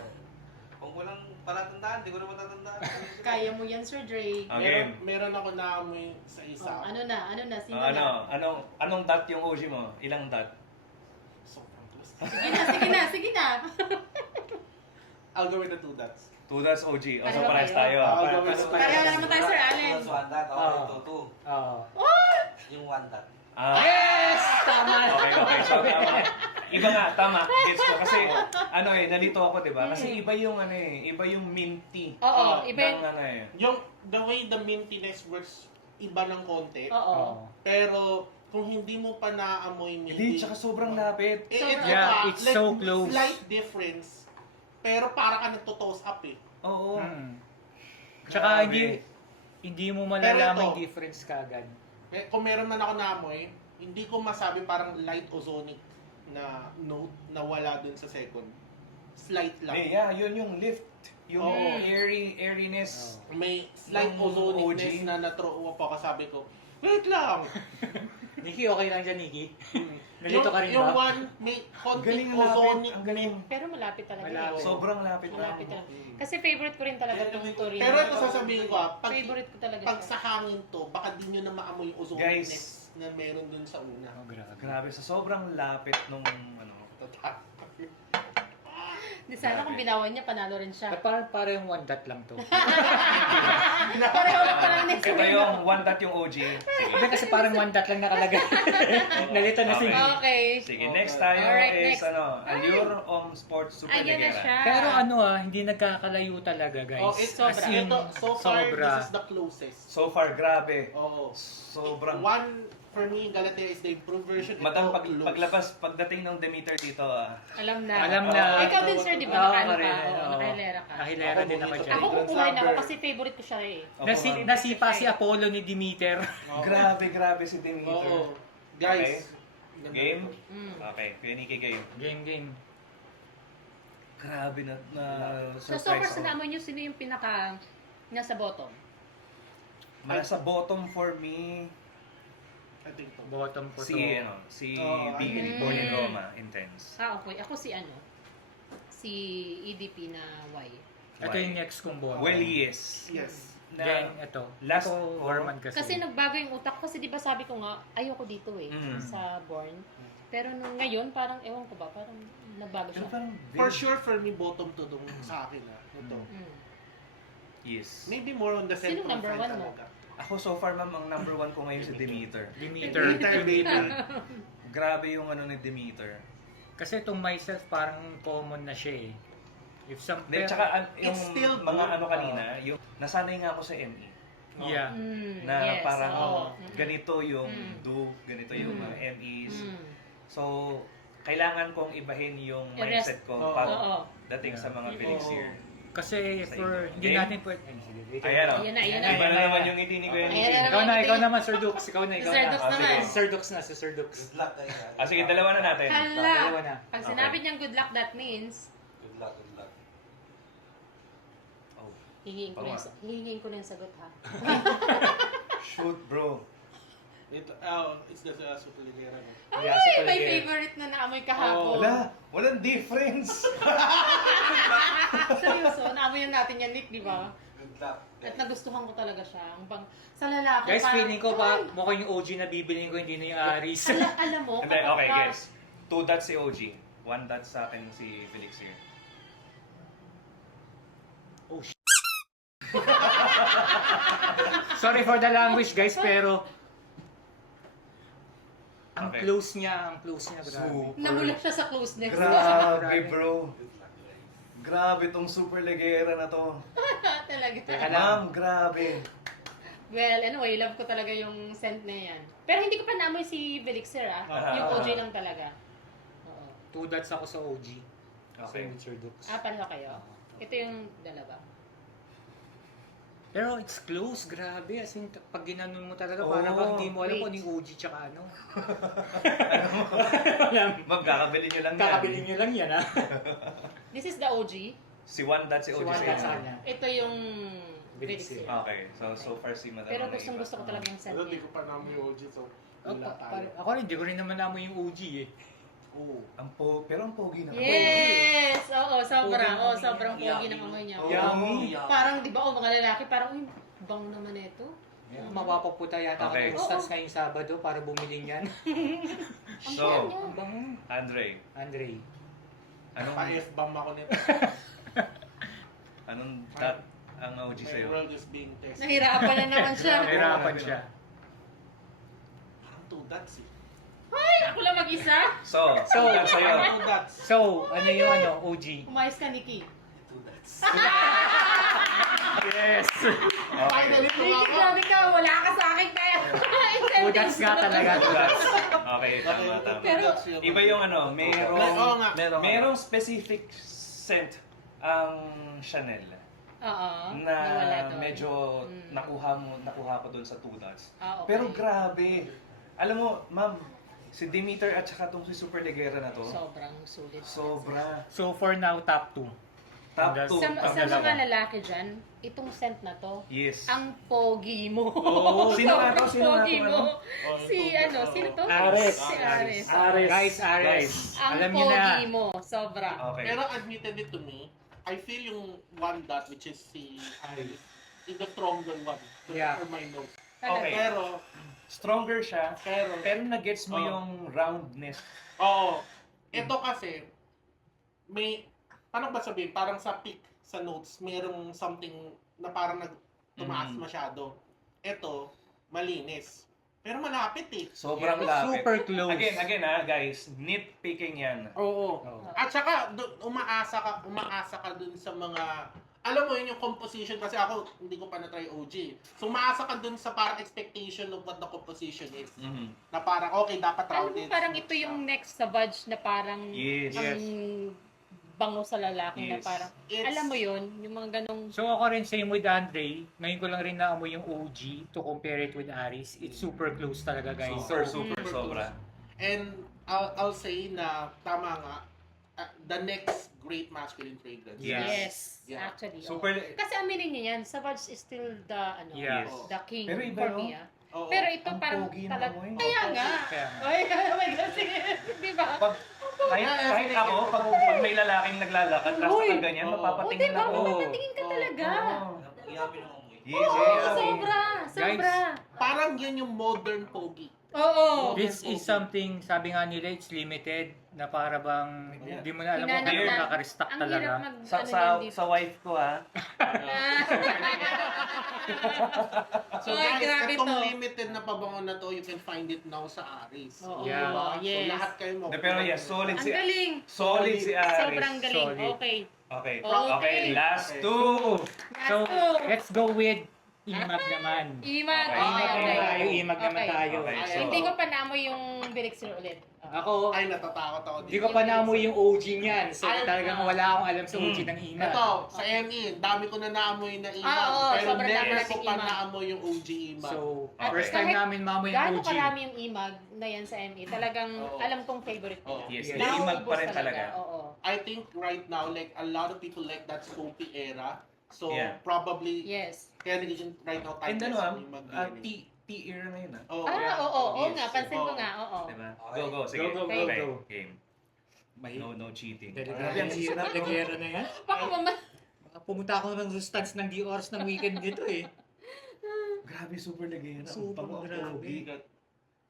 Kung walang palatandaan, di ko na matatandaan. Kaya mo yan, Sir Dre. Okay. Meron ako naamoy sa isa. Oh, ano na? Sino na? Anong dot yung OG mo? Ilang dot? Sobrang close. Sige na. I'll go with the two dots. Two dots OG. O, so Pareho parehas kayo. tayo. Pareho naman tayo, Sir Allen. Plus one dot, Oo. okay, two. Oo. Yung one dot. Yes! Tama! Okay. So, tama. Iba nga, tama. Gets ko. Kasi, nalito ako, di ba? Kasi iba yung, iba yung minty. Oo, iba ng, yung... Yung, the way the mintiness works, iba ng konti. Oo. Pero, kung hindi mo pa naamoy Hindi, tsaka sobrang lapit. Yeah, it's so close. Slight difference. Pero para ka nagto-toss up eh. Oo. Tsaka Grabe. hindi mo malalaman Pero ito, yung difference kagad. Kung meron man ako naamoy, hindi ko masabi parang light ozonic na note na wala dun sa second. Slight lang. Yeah, yun yung lift. Yung Oo. airiness. May slight Yung ozonicness OG. na na-throw up ako. Sabi ko, wait lang. Nikki, okay lang dyan, Nikki? Nalito ka rin yung ba? one, may Ang konting galing ng lapit. ozonic. Ang galing. Pero malapit talaga. Malapit. eh. Sobrang lapit lang. Malapit talaga. Kasi favorite ko rin talaga itong Torino. Pero ito sasabihin ko Favorite ko talaga pag siya. sa hangin to, baka di nyo na maamoy yung ozonicness na meron dun sa una. Oh, grabe. Grabe, sa sobrang lapit nung Di sana kung binawan niya, panalo rin siya. Para yung one dot lang to. Pareho lang pala ni Ito yung one dot yung OG. Sige. Hindi kasi parang one dot lang nakalagay. Nalito na si Okay. Okay. Sige, next tayo Alright, is next. Allure Sports Super Ayan na Ligera. siya. Pero hindi nagkakalayo talaga, guys. Oh, it's Sobra. As in, ito, so far, sobra. this is the closest. So far, grabe. Oo. Sobrang... One, for me, Galatea is the improved version. Madam, Ito, close. paglabas, pagdating ng Demeter dito, Alam na. Alam na. Ikaw din, sir, di ba? Oo, Nakano rin, ka? Oo, oo. nakahilera ka. Nakahilera din ako dyan. Ako kukuha rin ako kasi favorite ko siya eh. Nasipa si Apollo ni Demeter. Oo. Grabe si Demeter. Oo. Guys. Game? Mm. Okay, Kuya Nikki, game. Game. Grabe na So surprise far sa ako. naamoy nyo, sino yung pinaka nasa bottom? Nasa bottom for me, I think so. Bottom ko si Biggie, Mm. Born in Roma, Intense. Okay. Ako si si EDP na Y. Ito yung next kong bottom. Well, yes. Yes. Then, ito. Last Ito, Warman kasi. Kasi nagbago yung utak ko. Kasi di ba sabi ko nga, ayoko dito sa Born. Pero nung ngayon, parang, ewan ko ba, parang nagbago Pero siya. parang For sure, for me, bottom to dong sa akin ito. Mm. Yes. Maybe more on the Sino central number side one mo? talaga. Ako so far, ma'am, ang number 1 ko ngayon si Demeter. Demeter. Grabe yung ano ni Demeter. Kasi itong myself, parang common na siya eh. If some... Then, tsaka yung It's still mga good. ano kanina, yung nasanay nga ako sa ME. Yeah. Na Yes, parang oo. ganito yung Mm. do, ganito yung mga MEs. Mm. So, kailangan kong ibahin yung I-rest. mindset ko Oo. pag Oo. dating sa mga Oo. Felixir. Kasi Sa for... inyo. Hindi Okay? natin pwede... Ay, sige, wait. Ayan o. Ayan na, ayan na. Iba na naman yung ngiti ni Kuya Ayan Nicky. na Ikaw naman. ikaw naman, Sir Dux. Ikaw na. Sir Dux Ah, naman. sige. Sir Dux na, si Sir Dux. Good luck guys. Ah, sige, dalawa na natin. Dalawa na. Hala! Pag sinabi niyang good luck, that means, Good luck, good luck. Oh, hihingin ko na yung sagot ha. shoot, bro. It's the Superligera. Yeah, Ay, super my ligero. favorite na naamoy kahapon. Wala, walang difference. Seryoso, naamoy na natin yan, Nick, di ba? Good luck. At nagustuhan ko talaga siya. Ang bang, sa lalaki, Guys, parang, feeling ko pa ay, mukhang yung OG na bibiliin ko, hindi na yung Aris. alam mo, Hindi, kapag okay ka- guys. 2 dots si OG. 1 dot sa akin si Felixir. Oh, Sorry for the language, guys, pero ang Okay. close niya, grabe. Namula siya sa closeness. Grabe, bro. Grabe tong super legera na to. Talaga. Teka lang. Ma'am, grabe. Well, anyway, love ko talaga yung scent na yan. Pero hindi ko pa naamoy si Felixir Yung OG lang talaga. Oo. 2 dots ako sa OG. Okay. Same with Sir Dux. Pareho kayo? Ito yung dalawa. Pero it's close, grabe. As in, pag ginanon mo talaga, Oo. parang bang hindi mo alam Wait. kung ano yung OG tsaka ano. Ma'am, kakabili nyo lang yan. Kakabili nyo lang yan, ha? This is the OG. Si 1 dot si OG Si One sa dot sa inyo. kanya. Ito yung Felixir. Felixir. Okay, so far si Madam. Pero ang gustong naiba. gusto ko talaga yung scent Pero di niya. ko pa namin yung OG, so Oh, wala tayo. ako rin, di ko rin naman naman yung OG eh. Oo. Pero ang pogi na. Yes! Oo, sobra. Pogi ng Oo, amoy sobrang niya. pogi ng amoy niya. Oo. Yummy. Parang, di ba, mga lalaki, parang, uy, bango naman ito. Yeah, mapapaputa yata Okay. ako ng stats ngayong Sabado para bumili niyan. So, Ang bango. Andre, Andre. Pa-F-bomb ako nito. anong dot ang OG My sa'yo? world is being tested. Nahirapan na naman siya. Nahirapan siya. Parang 2 dots eh. Ay, ako lang mag-isa. So, So, ang sa'yo. Parang 2 dots. So, ano yung ano, OG? Umayos ka, Nikki. Two nuts. Yes! Finally, Nikki, tumama. grabe ka. Wala ka sa akin kaya. Udats nga talaga. Two dots. Okay, tama, Okay, tama. Pero, Iba yung ano, Oo nga. merong specific scent ang Chanel oo, na nawala doon. medyo Mm. nakuha ko doon sa 2 dots. Okay. Pero grabe. Alam mo, ma'am, si Demeter at saka tong si Super Legera na to, Sobrang sulit. sobra. So, for now, top 2. Top Ang 2. Sa, Ang sa dalawa. mga lalaki dyan, itong scent na to, Yes. ang pogi mo. Oo. Sino nga to? Sobrang Sino nga to? pogi mo. Oh, Si yung ano, sino to? Ares. Si Ares. Guys, Ares. Ang Alam niyo na. pogi mo. Sobra. Okay. Pero admittedly to me, I feel yung 1 dot, which is si Iris, is the stronger one. Yeah. For my nose. Okay. Pero, Stronger siya, pero, pero nag-gets mo Oo. yung roundness. oo. Ito kasi, may, paano ba sabihin, parang sa peak, sa notes, mayroong something na parang tumaas Mhm. masyado. Ito, malinis. Pero malapit eh. Sobrang lapit. Super close. Again guys, nitpicking yan. Oo. Oo. At saka, umaasa ka dun sa mga, alam mo yun yung composition, kasi ako, hindi ko pa na-try OG. So, umaasa ka dun sa parang expectation of what the composition is. Mhm. Na parang, okay, dapat Alam mo, rounded. parang ito yung next sa Budge na parang Yes. ang bango sa lalaki na Yes. parang, It's- alam mo yun, yung mga ganong, So, ako rin same with Andre. Ngayon ko lang rin naamoy yung OG to compare it with Aris. It's super close talaga, guys. Super, So, super, super sobra. And I'll say na tama nga, the next great masculine fragrance. Yes. Yes, Yeah. actually. Super, Kasi aminin niyo yan, Savage is still the, Yes. the king Pero iba, for no? me, Oo. Pero ito Ang parang pogi ng talag... amoy. Kaya nga. Kaya nga. Ay, oh my God, sige. Di ba? kahit ako, pag may lalaking naglalakad, tapos Uy! ganyan, Oo. O, mapapatingin di ba? ako. Mapapatingin ka Oo. talaga. Oo. Iyamin ang amoy. Yes, Oo, yes. sobra. Sobra. Parang yun yung modern pogi. Oo. This is something, sabi nga nila, it's limited, na para bang hindi mo na alam kung Hinanap kailan na. makaka-restock Ang talaga. hirap mag... Sa, ano sa, yan dito. sa wife ko ha. So Ay, guys, grabe itong to. limited na pabango na to, you can find it now sa Aris. Oo, Yeah. Diba? yes. So lahat kayo mo. Pero yes, solid Ang si galing. Solid si Aris. Sobrang galing. Solid. Okay. Okay. Okay. Okay, last Okay. two. So, Last two. let's go with Imag naman. Imag. Okay. Okay, Imag okay. naman tayo, imag naman Okay. tayo. Okay, Ay, so, Hindi ko pa naamoy yung Bilixir ulit. Ako, Ay, natatakot ako hindi ko pa naamoy yung OG niyan. So, Ay, talagang wala akong alam sa OG ng Imag. Ito, sa ME, dami ko na naamoy na imag. Ah, oo, pero sobrang never dami ko nating pa imag. naamoy yung OG imag. So, Okay. first time Kahit namin maamoy yung Gaano OG. karami yung imag na yan sa ME? Talagang Oo. alam kong favorite ko. Oo. Yes, Yes. may imag pa Nauubos rin talaga. Oo. I think right now, like, a lot of people like that soapy era. So, Yeah. probably, Yes. kaya nagiging right now And timeless ano yung imag tea era na yun ah. Oh, Oo Yes. nga. Pansin ko Oo. nga. Oo. Diba? Okay. Go, sige. Go, go, go, Okay, go. game. No cheating. Grabe, ang hirap ng gera na yan. Baka mama... Baka pumunta ako ng stance ng D-Oras ng weekend dito eh. Grabe, super lagay. Super grabe.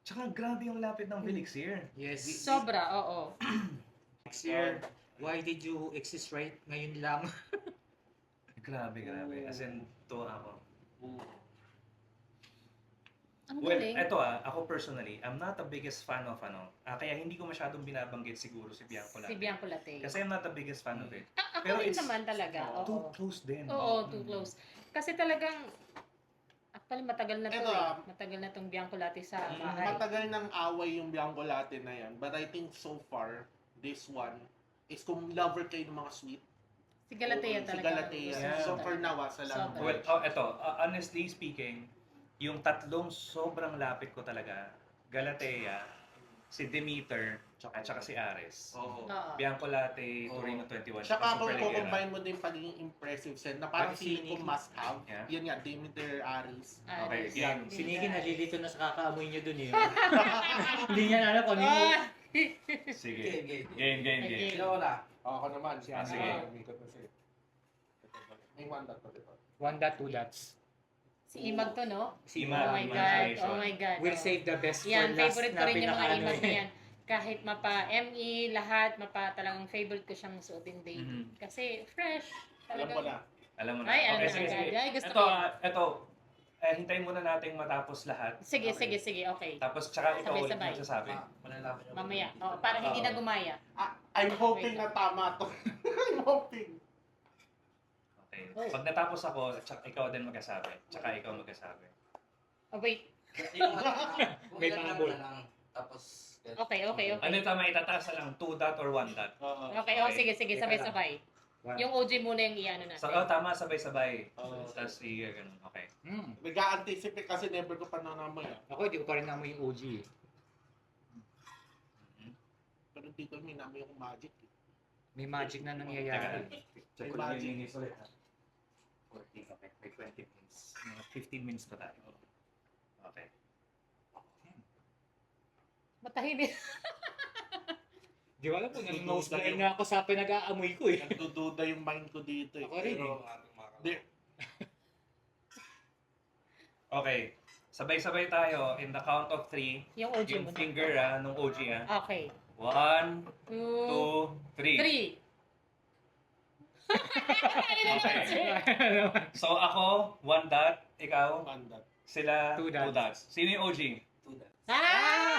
Tsaka grabe yung lapit ng Felixir. Yes. Sobra, oo. Next year, why did you exist right ngayon lang? Grabe. As in, to ako. Ang Well, galing. ako personally, I'm not the biggest fan of kaya hindi ko masyadong binabanggit siguro si Bianco Si Latte. Bianco Latte. Kasi I'm not the biggest fan of it. Ako pero rin it's naman talaga. Too Oo. close din. Oo, too close. Kasi talagang... Actually, matagal na to Eto, eh. Matagal na tong Bianco Latte sa bahay. Matagal nang away yung Bianco Latte na yan. But I think so far, this one, is kung lover kayo ng mga sweet. Si Galatea Si talaga. Galatea. Yeah. So for now, salamat. Sobra. Well, honestly speaking, yung tatlong sobrang lapit ko talaga, Galatea, si Demeter, at saka si Ares. Oo. Oo. Bianco Latte, Oo. Torino 21, Tsaka kung Super Ligera. combine mo din pagiging impressive set na parang Pati feeling ko si Nikki. must have. Yeah. Yan nga, Demeter, Aris. Okay, Aris. game. Si Nikki nalilito na sa kakaamoy niyo dun eh. Hindi niya na alam kung ano yung... Ah! Sige. Game. Game. Sino ko na? Ako naman. Ah, sige. May one dot pa dito. 1 dot, 2 dots. Si Imag to, no? Si Imag. Oh my Imag God. creation. Oh my God. We'll Oo. save the best for Yan, last favorite ko na rin yung mga pinakaano imag na eh. yan. Kahit mapa ME, lahat, mapa talagang favorite ko siyang suotin daily. Mhm. Kasi fresh. Alam ko na. Alam mo na. Ay, alam Okay, na sige, agad. sige. Ay, gusto Ito, ko yan. hintayin muna natin matapos lahat. Sige, Okay. sige, okay. Tapos tsaka ikaw ulit Sabay-sabay. magsasabi. Malalaman niyo. Mamaya. Oh, para hindi na gumaya. I'm hoping na tama to. I'm hoping. Okay. Oh. Pag natapos ako, ikaw din magsasabi. Tsaka ikaw magsasabi. Oh, wait. May pangabol. Tapos, Okay. Ano ito, may itataas na lang 2 dot or 1 dot. Oo. Okay, oh, sige, sabay-sabay. Yung OG muna yung iano natin. So, tama, sabay-sabay. Tapos ganun. Okay. Nag-a-anticipate kasi never ko pa nanamoy. Ako, hindi ko pa rin namoy yung OG eh. Pero dito may namoy yung magic. May magic na nangyayari. Check ko lang yung linis ulit. 14, okay. May 20 minutes. Mga 15 minutes pa tayo. Okay. Matahimik. Di ba alam ko, nose blind na ako sa pinag-aamoy ko eh. Nagdududa yung mind ko dito. Ako rin Pero, ating Okay. Sabay-sabay tayo in the count of 3. Yung OG Yung muna. finger nung OG Okay. 1, 2, 2, 3. 3. Okay. So ako, 1 dot. Ikaw, one dot. sila, 2 2 dots. Sino yung OG? Ah!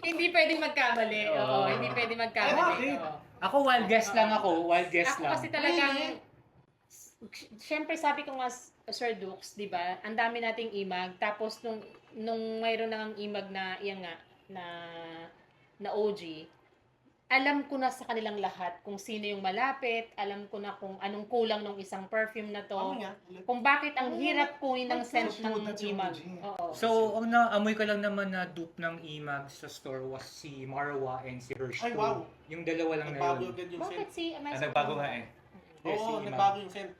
Hindi pwedeng magkamali. Oo, hindi pwedeng magkamali. Oo. Ako, wild guess lang ako. Wild guess Ako lang. kasi talagang, syempre sabi ko nga, Sir Dukes, di ba? Ang dami nating imag. Tapos nung mayroon nang imag na, yan nga, na OG, alam ko na sa kanilang lahat kung sino yung malapit, alam ko na kung anong kulang ng isang perfume na to. Ano nga? Kung bakit ang hirap kunin ng scent so ng that's yung imag. OG. Oo. So, ang naamoy ko lang naman na dupe ng Imag sa store was si Marwa and si Hirsch. Ay, wow. Yung dalawa lang na Nagbago yun. agad yung Bakit scent. si Nagbago nga eh. Yes, Oo, si Imag. nagbago yung scent.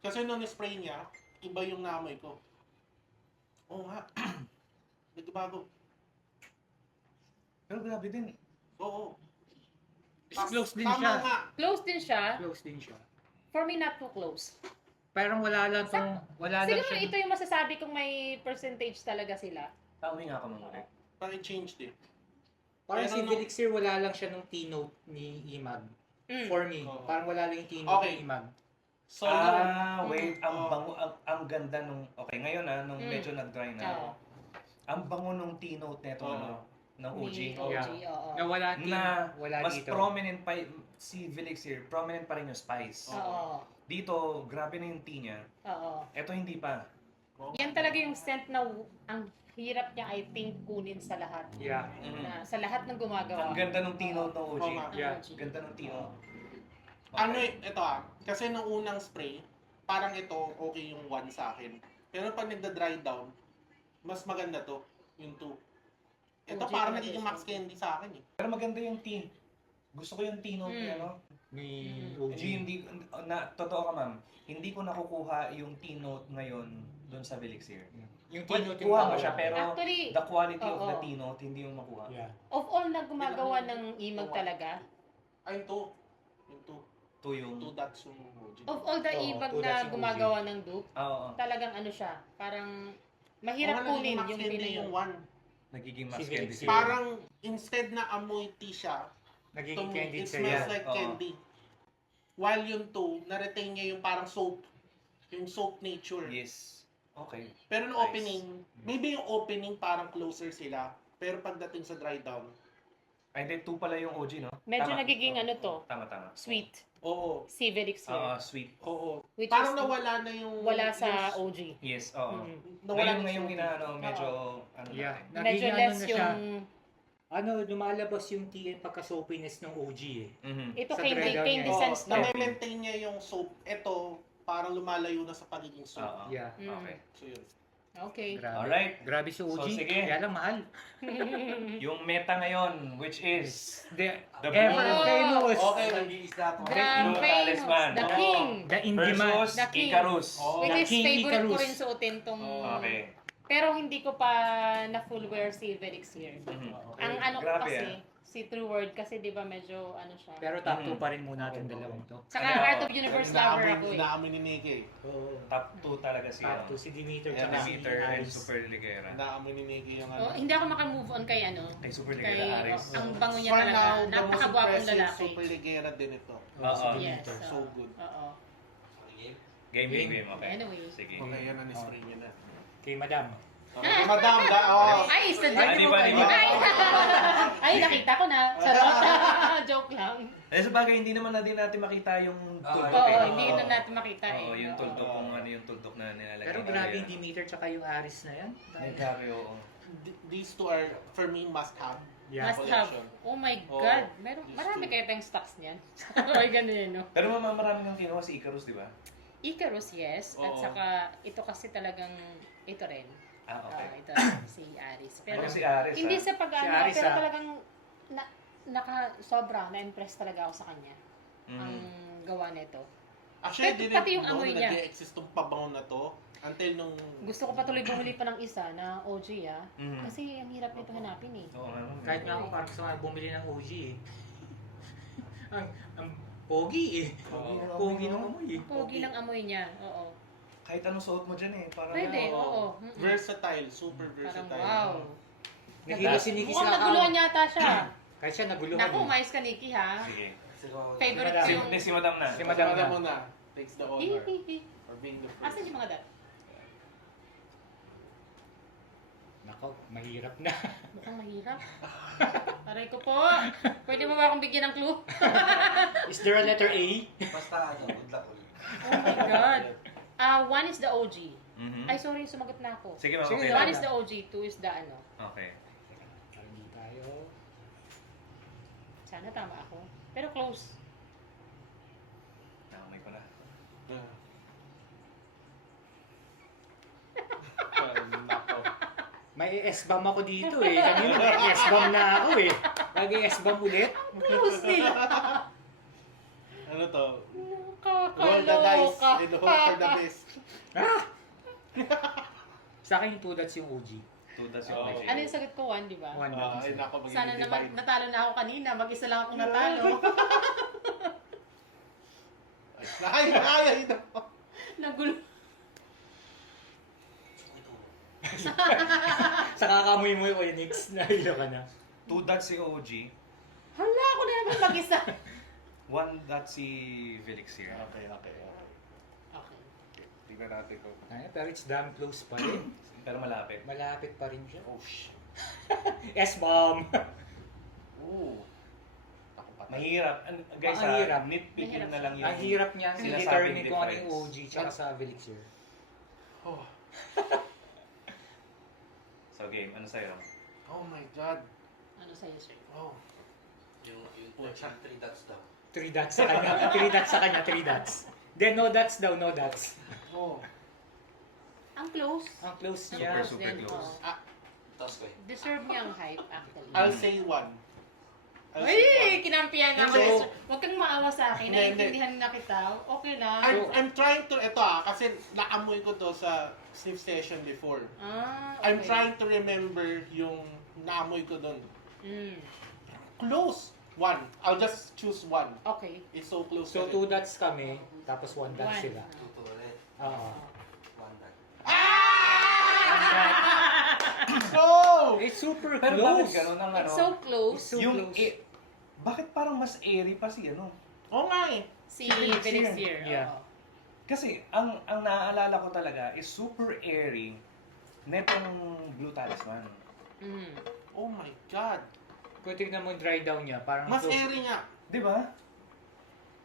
Kasi nung spray niya, iba yung naamoy ko. Oo nga. Nagbago. Pero grabe din. Oo. Close din Tama siya. nga. Close din siya. Close din siya. For me, not too close. Parang wala lang Siguro siya. ito yung masasabi kong may percentage talaga sila. Tauwi nga ako nung uli. Parang changed eh. Parang Pero si nung- Felixir wala lang siya nung T-note ni Imag. Mm. For me, Oo. parang wala lang yung T-note Okay. ni Imag. So, Wait, ang Oo. bango, ang ganda nung, okay, ngayon nung Mm. medyo nag-dry na, Oo. ang bango nung T-note neto, Oo. ano, ng OG. Ni OG, Yeah. oo. Na wala wala Mas dito. prominent pa, si Felixir, prominent pa rin yung spice. Oo. Dito, grabe na yung tea niya. Oo. Eto hindi pa. Yan talaga yung scent na ang hirap niya, I think, kunin sa lahat. Yeah. Na, sa lahat ng gumagawa. Ang ganda ng T-note ng OG. Oo nga. Ang Yeah. OG. Ganda ng T-note. ano ito kasi nung unang spray, parang ito okay yung 1 sa akin. Pero pag nagda-dry down, mas maganda to, yung 2. Ito OG parang talaga nagiging yung Max Candy sa akin eh. Pero maganda yung tea. Gusto ko yung T-note niya, no? Ni Mm. OG. Hindi, totoo ka ma'am, hindi ko nakukuha yung T-note ngayon doon sa Felixir. Yung Well, T-note kuha mo yung siya, pero Actually, the quality of the oo. T-note, hindi mo makuha. Yeah. of all na gumagawa ng imag talaga, Ay, yung 2. Yung 2. Ito yung... 2 dots yung OG. of all the Oo, imag tulad na si OG. gumagawa ng dupe, Oo, talagang ano siya, parang mahirap Oo nga, kunin nagiging Max yung Candy pinayo. yung 1. nagiging Si mas candy Felixir. siya. Parang instead na amoy tea siya, to Nagiging me, candied it siya. smells Yeah. like Oo. candy. While yung 2, na-retain niya yung parang soap. Yung soap nature. Yes. Okay. Pero nung Nice. opening, maybe yung opening parang closer sila. Pero pagdating sa dry down, Ay, hindi, 2 pala yung OG, no? Medyo Tama. nagiging ano to, Tama, tama. sweet. oo. Si Felixir. Oo, sweet. Oo. Which Parang is nawala na yung... wala sa yung- OG. Yes, oo. Mm. nawala na Ngayong yung inaano, medyo, ano Yeah. natin. Medyo Nagiging less na yung... siya. Ano, lumalabas yung tea pagka-soapiness ng OG eh. Mhm. Ito Sa candy, dread candy niya. sense to. na-maintain niya yung soap. Ito, parang lumalayo na sa pagiging soap. Oo. Yeah. Mm. Okay. So yun. Okay. Grabe. Alright. Grabe si OG. So, sige. Kaya lang mahal. Yung meta ngayon, which is The, The ever Blue. famous. Okay. Nag-iis na ako. Grand Blue famous, Talisman. the Oo. king. The in-demand. versus The King. Icarus. Oh. Which The is King favorite ko Icarus. rin suotin tong... Okay. Pero hindi ko pa na full wear si Felixir. Mhm. Ang ano ko Grabe, kasi, si True Word kasi di ba medyo ano siya. Pero top 2 pa rin muna natin dalawang to. Saka Ano, Heart of Universe lover ako eh. Naamoy ni Nikki. Oo. Top 2 talaga si Top 2 si Demeter Yeah, tsaka si Demeter and Iris. Super Ligera. Naamoy ni Nikki yung Oh, ano. hindi ako makamove on kay ano. Kay Super Kay, Ligera Aris. ang bango niya For talaga. now, the most Napakagwapong impressive lalaki. super ligera din ito. Oo, si Oo. Yes. Demeter. So good. Oo. Game. Okay. Anyway. Sige. Okay, yan ang spray niya na. Kay Madam. Okay, madam, Ay, isa Ah, di ba, di ba? Ay, nakita ko na. Charot. Joke lang. Eh, sa bagay, hindi naman na din natin makita yung tuldok Oo, eh. hindi na natin makita eh. Oo, yung tuldok, Oo. kung ano yung tuldok na nilalagay. Pero ni grabe Ligera. yung Demeter tsaka yung Aris na yan. Ay, grabe, oo. These two are, for me, must have. Yeah. Must have. collection. Oh my Oo. God. Marami Just kaya tayong stocks niyan. Or ganun yun, no? Pero marami nang kinuha si Icarus, di ba? Icarus, yes. At Oo. saka, ito kasi talagang, ito rin. Ah, okay. Ito rin, si Aris. Pero, Pero si Aris, hindi ah. sa pag-ano, Si Aris, pero ah. talagang, sobra, na-impress talaga ako sa kanya. Ang gawa nito. Actually, Pati- didn't pati yung know amoy na niya. nag-exist tong pabango na to until nung... Gusto ko pa tuloy bumili pa ng isa na OG, ah. Mhm. Kasi ang hirap nito hanapin, eh. Oo, nga. Kahit nga ako parang gusto nga bumili ng OG eh. ang pogi eh. Oo. Pogi ng amoy eh. Pogi ng amoy niya, oo. Kahit anong suot mo dyan eh. Parang, Pwede, oo. Versatile, super Parang versatile. wow. Nahilo si Nikki Mukhang sa naguluhan yata siya. Kahit siya naguluhan Naku, eh. umayos ka, Nikki, ha? Sige. Favorite Madam. ko yung... Si Madam na. Si Madam na. mo na. Takes the honor. For being the first. Asan yung mga dat? Nako, mahirap na. Mukhang mahirap. Aray ko po. Pwede mo ba akong bigyan ng clue? Is there a letter A? Basta ano, good luck ulit. Oh my God. One is the OG. Mhm. Ay, sorry, sumagot na ako. Sige, ma'am. Sige, Okay. One lang. is the OG, two is the ano. Okay. Hindi tayo. Sana tama ako. Pero close. Nakamay ko na. Nako. May S-bomb ako dito eh. Kanina may S-bomb na ako eh. Lagi S-bomb ulit. Close nila. Ano to? Roll the dice Kakaloka. and hope for the best. Ah! Sa akin yung 2 dots yung OG. Tudas Oo. yung OG. Ano yung sagot ko? 1, di ba? 1 dots. Ay, nako, magiging Sana naman divine. natalo na ako kanina. Mag-isa lang akong natalo. Ay, nako. Nagulo. Sa kakamoy mo yung Onyx, nahilo ka na. 2 dots si OG. Hala, ako na naman mag-isa. 1 dot si Felixir. Okay. Okay. Tingnan natin kung... Ay, pero it's damn close pa rin. Pero malapit. Malapit pa rin siya. Oh, shit. S-bomb! Ooh. Ako patay. Mahirap. Guys, Ang hirap. nitpicking Mahirap na lang yung... Ang hirap niya Sinasabing i-determine kung ano yung difference. OG tsaka sa Velixir. Oh. So game, ano sa'yo? Oh my God. Ano sa'yo, sir? Oh. Yung 3 dots daw. 3 dots sa kanya, 3 dots sa kanya, 3 dots. Then no dots daw, no dots. Oh. Ang close. Ang close Ang niya. Super din, close. oh. Toss ko Deserve niya ang hype, actually. I'll say 1. Uy, kinampihan ako. Hindi. Huwag kang maawa sa akin. Hindi, Naiintindihan na kita. Okay lang. I'm trying to, kasi naamoy ko to sa sniff session before. Ah, okay. I'm trying to remember yung naamoy ko doon. Mm. Close. 1. I'll just choose 1. Okay. It's so close. So 2 dots kami, tapos 1 dots 1. sila. Tuto ulit. Oo. 1 dot. No! It's super Pero close. bakit ganun ang ano? It's so close. It's so yung close. bakit parang mas airy pa si ano? Oo nga eh. Si Felix Felix here. here. Yeah. oo. Kasi ang naaalala ko talaga is super airy netong Blue Talisman. Mm. Oh my God. Kung tignan mo yung dry down niya, parang Mas close. airy nga. Di ba?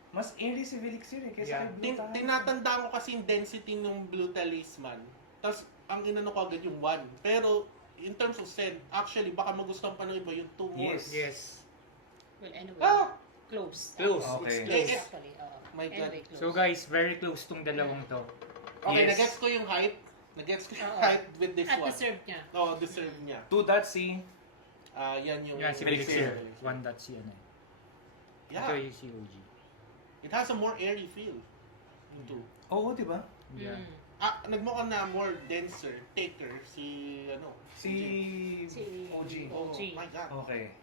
Mas airy si Felixir eh, kaysa Yeah. kay Blue Talisman. Tinatandaan ko kasi yung density ng Blue Talisman. Tapos, ang inano ko agad yung 1. Pero, in terms of scent, actually, baka magustuhan pa ng iba yung 2 more. Yes. Yes. Well, anyway. Ah! Close. Close. Okay. It's Close, close. actually. oo. My God. Anyway, close. So guys, very close tong dalawang to. Okay, Yes. nagets ko yung hype. Nagets ko yung Oo. hype with this At one. deserve niya. Oo, deserve niya. 2 dots si... Yan yung... Yan, si Felixir. Felixir. 1 dots si ano. Yeah. Ito yung si OG. It has a more airy feel. Yung 2. Oo, di ba? Yeah. Mm. Nagmukha na more denser, thicker, si ano. Si... Si OG. Oh OG. my God. Okay.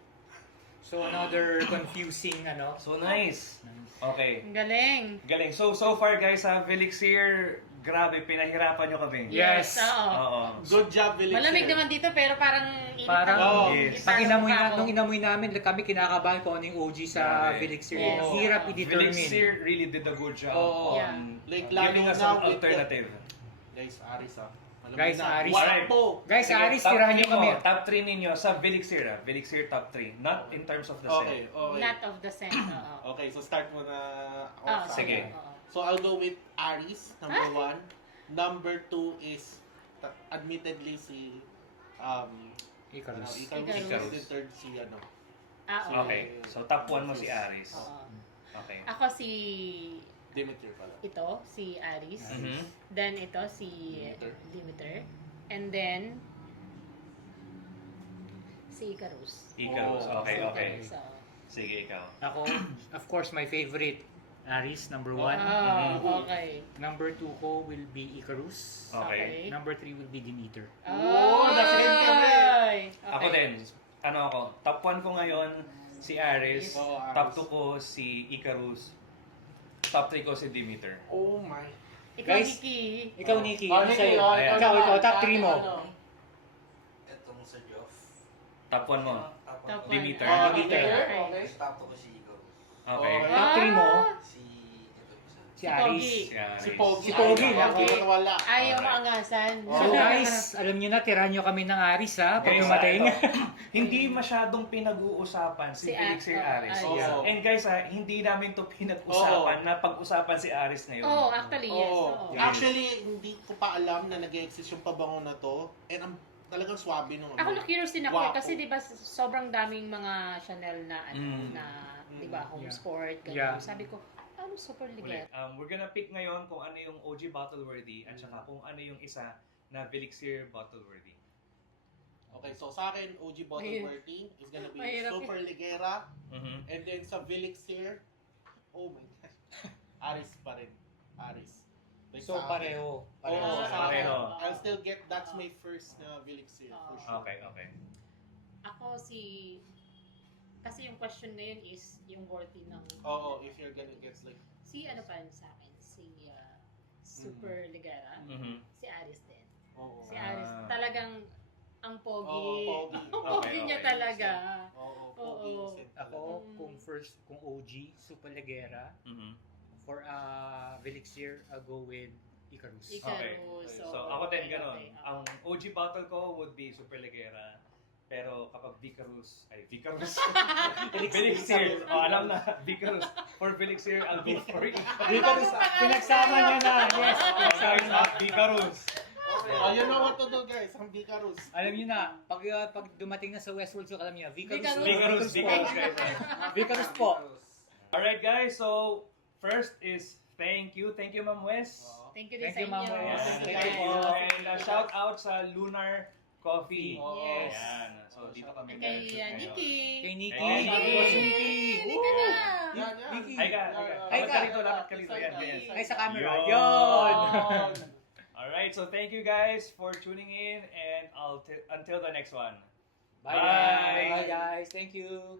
So another confusing ano. So nice. Nice. Okay. Ang galing. Galing. So far guys sa Felixir, grabe, pinahirapan nyo kami. Yes. Oo. Oo. Good job, Felix. Malamig naman dito pero parang init Parang, Oo. Yes. pag inamoy pa ako. nung inamoy namin, kami kinakabahan kung ano yung OG sa Grabe. Felixir. Yes. Hirap i-determine. Felixir really did a good job Oo. on Like, giving lalo us na an with alternative. Guys, Aris Alam Guys, mo na. Aris. Wapo! Guys, Sige, Aris, top tirahan three nyo kami. mo, Top 3 ninyo sa Felixir. Felixir top 3. Not in terms of the Okay, set. okay. Not of the scent. Oo. Okay, so start mo na ako. Ah, sa sige. akin. Oo. So I'll go with Aris, number 1. Number 2 is admittedly si Icarus. Icarus. Icarus. And third si ano. Ah, Si- Okay. So top 1 mo si Aris. Oo. Okay. Ako si Demeter pala. ito, si Aris. Mhm. Then ito si Demeter. Demeter. And then si Icarus. Icarus. Oh. Okay, Si okay. Icarus, oo. Sige, ikaw. Ako, of course, my favorite, Aris, number 1. Ah, Mhm. okay. Number 2 ko will be Icarus. Okay. Number 3 will be Demeter. Oh, na-same kami. Ay! Ako din. Ano ako? Top 1 ko ngayon si Aris. Oh, Aris. Top 2 ko si Icarus. Top 3 ko si Demeter. Oh my. Ikaw, Guys, Nikki. Ikaw, Nikki, Oh, ano Nikki, sa'yo? oh, Ayan. Ikaw, top Sa 3 mo. akin, ano? Itong sa Geoff. Top 1 mo. Top one. Demeter. Ah, Demeter. Okay. Top 2 ko si Igor. Okay. Okay. Top 3 mo, Si ito isa. si Aris. Pogi. Si Aris. Si Pogi. Si Pogi, Ay, laki. wala. Ayaw Alright. maangasan. So guys, alam nyo na, tirahan nyo kami ng Aris ha, pag Guys, dumating. Hindi masyadong pinag-uusapan si Si Felixir Aris. Aris. Oo. Yeah. And guys, hindi namin to pinag-usapan na pag-usapan si Aris ngayon. Oh, actually, yes. Oh, oo. Yeah. actually, hindi ko pa alam na nag-exist yung pabango na to. And talagang swabe nung Ako curious din ako Wapo. kasi 'di ba sobrang daming mga Chanel na na 'di ba home Yeah. sport ganun. Yeah. Sabi ko, ano super Ulit. ligero. We're gonna pick ngayon kung ano yung OG bottle worthy at saka kung ano yung isa na Velixir bottle worthy. Okay, so sa akin, OG bottle Mahirap. worthy is gonna be Mahirap Super Ligera. Mhm. And then sa Velixir, oh my gosh, Aris pa rin. Aris. Like So, sa akin. pareho. Oo, sa sa akin. pareho. I'll still get, that's my first na Velixir, for sure. Okay, okay. Ako kasi yung question na yun is yung worthy ng Oo, if you're gonna get like, si ano pa rin sa akin, si super ligera, Mhm. si Aris din. oo. Si Aris talagang ang pogi. Oo, pogi. Ang pogi Okay, niya okay. talaga. Oo, Oo. pogi yung scent Ako, Mm. kung OG, Super Ligera. Mhm. For Velixir, I'll go with Icarus. Icarus. Okay. So, ako din ganun. okay. Ang OG bottle ko would be Super Ligera. Pero kapag Vicarus, Velixir, alam na, Vicarus. For Velixir, I'll go for Icarus. Icarus, pinagsama niya na. Yes, pinagsama na. Vicarus. Oh, you know what to do, guys. Ang Vicarus. Alam niyo na, pag dumating na sa Westworld, so alam niyo, Vicarus. Vicarus. Vicarus, guys. Vicarus po. Alright guys, so first is thank you Ma'am Wes. Thank you din Thank you, sa Ma'am inyo. Wes. Ayan, Thank thank you. you. And shout out sa Lunar Coffee. Yes. Ayan. So dito kami Kay nag-shoot ngayon. Nikki. Kay Nikki. Kay Happy Nikki. birthday, Nikki. Halika na. Yan, yan. Nikki. Hi ka, hi ka. Hi Lapit ka. ka rito, lapit ka rito. Yan, yan. Ay, sa camera. Yun. Yun. Alright, so thank you guys for tuning in and until the next one. Bye, Bye. guys. Bye, guys. Thank you.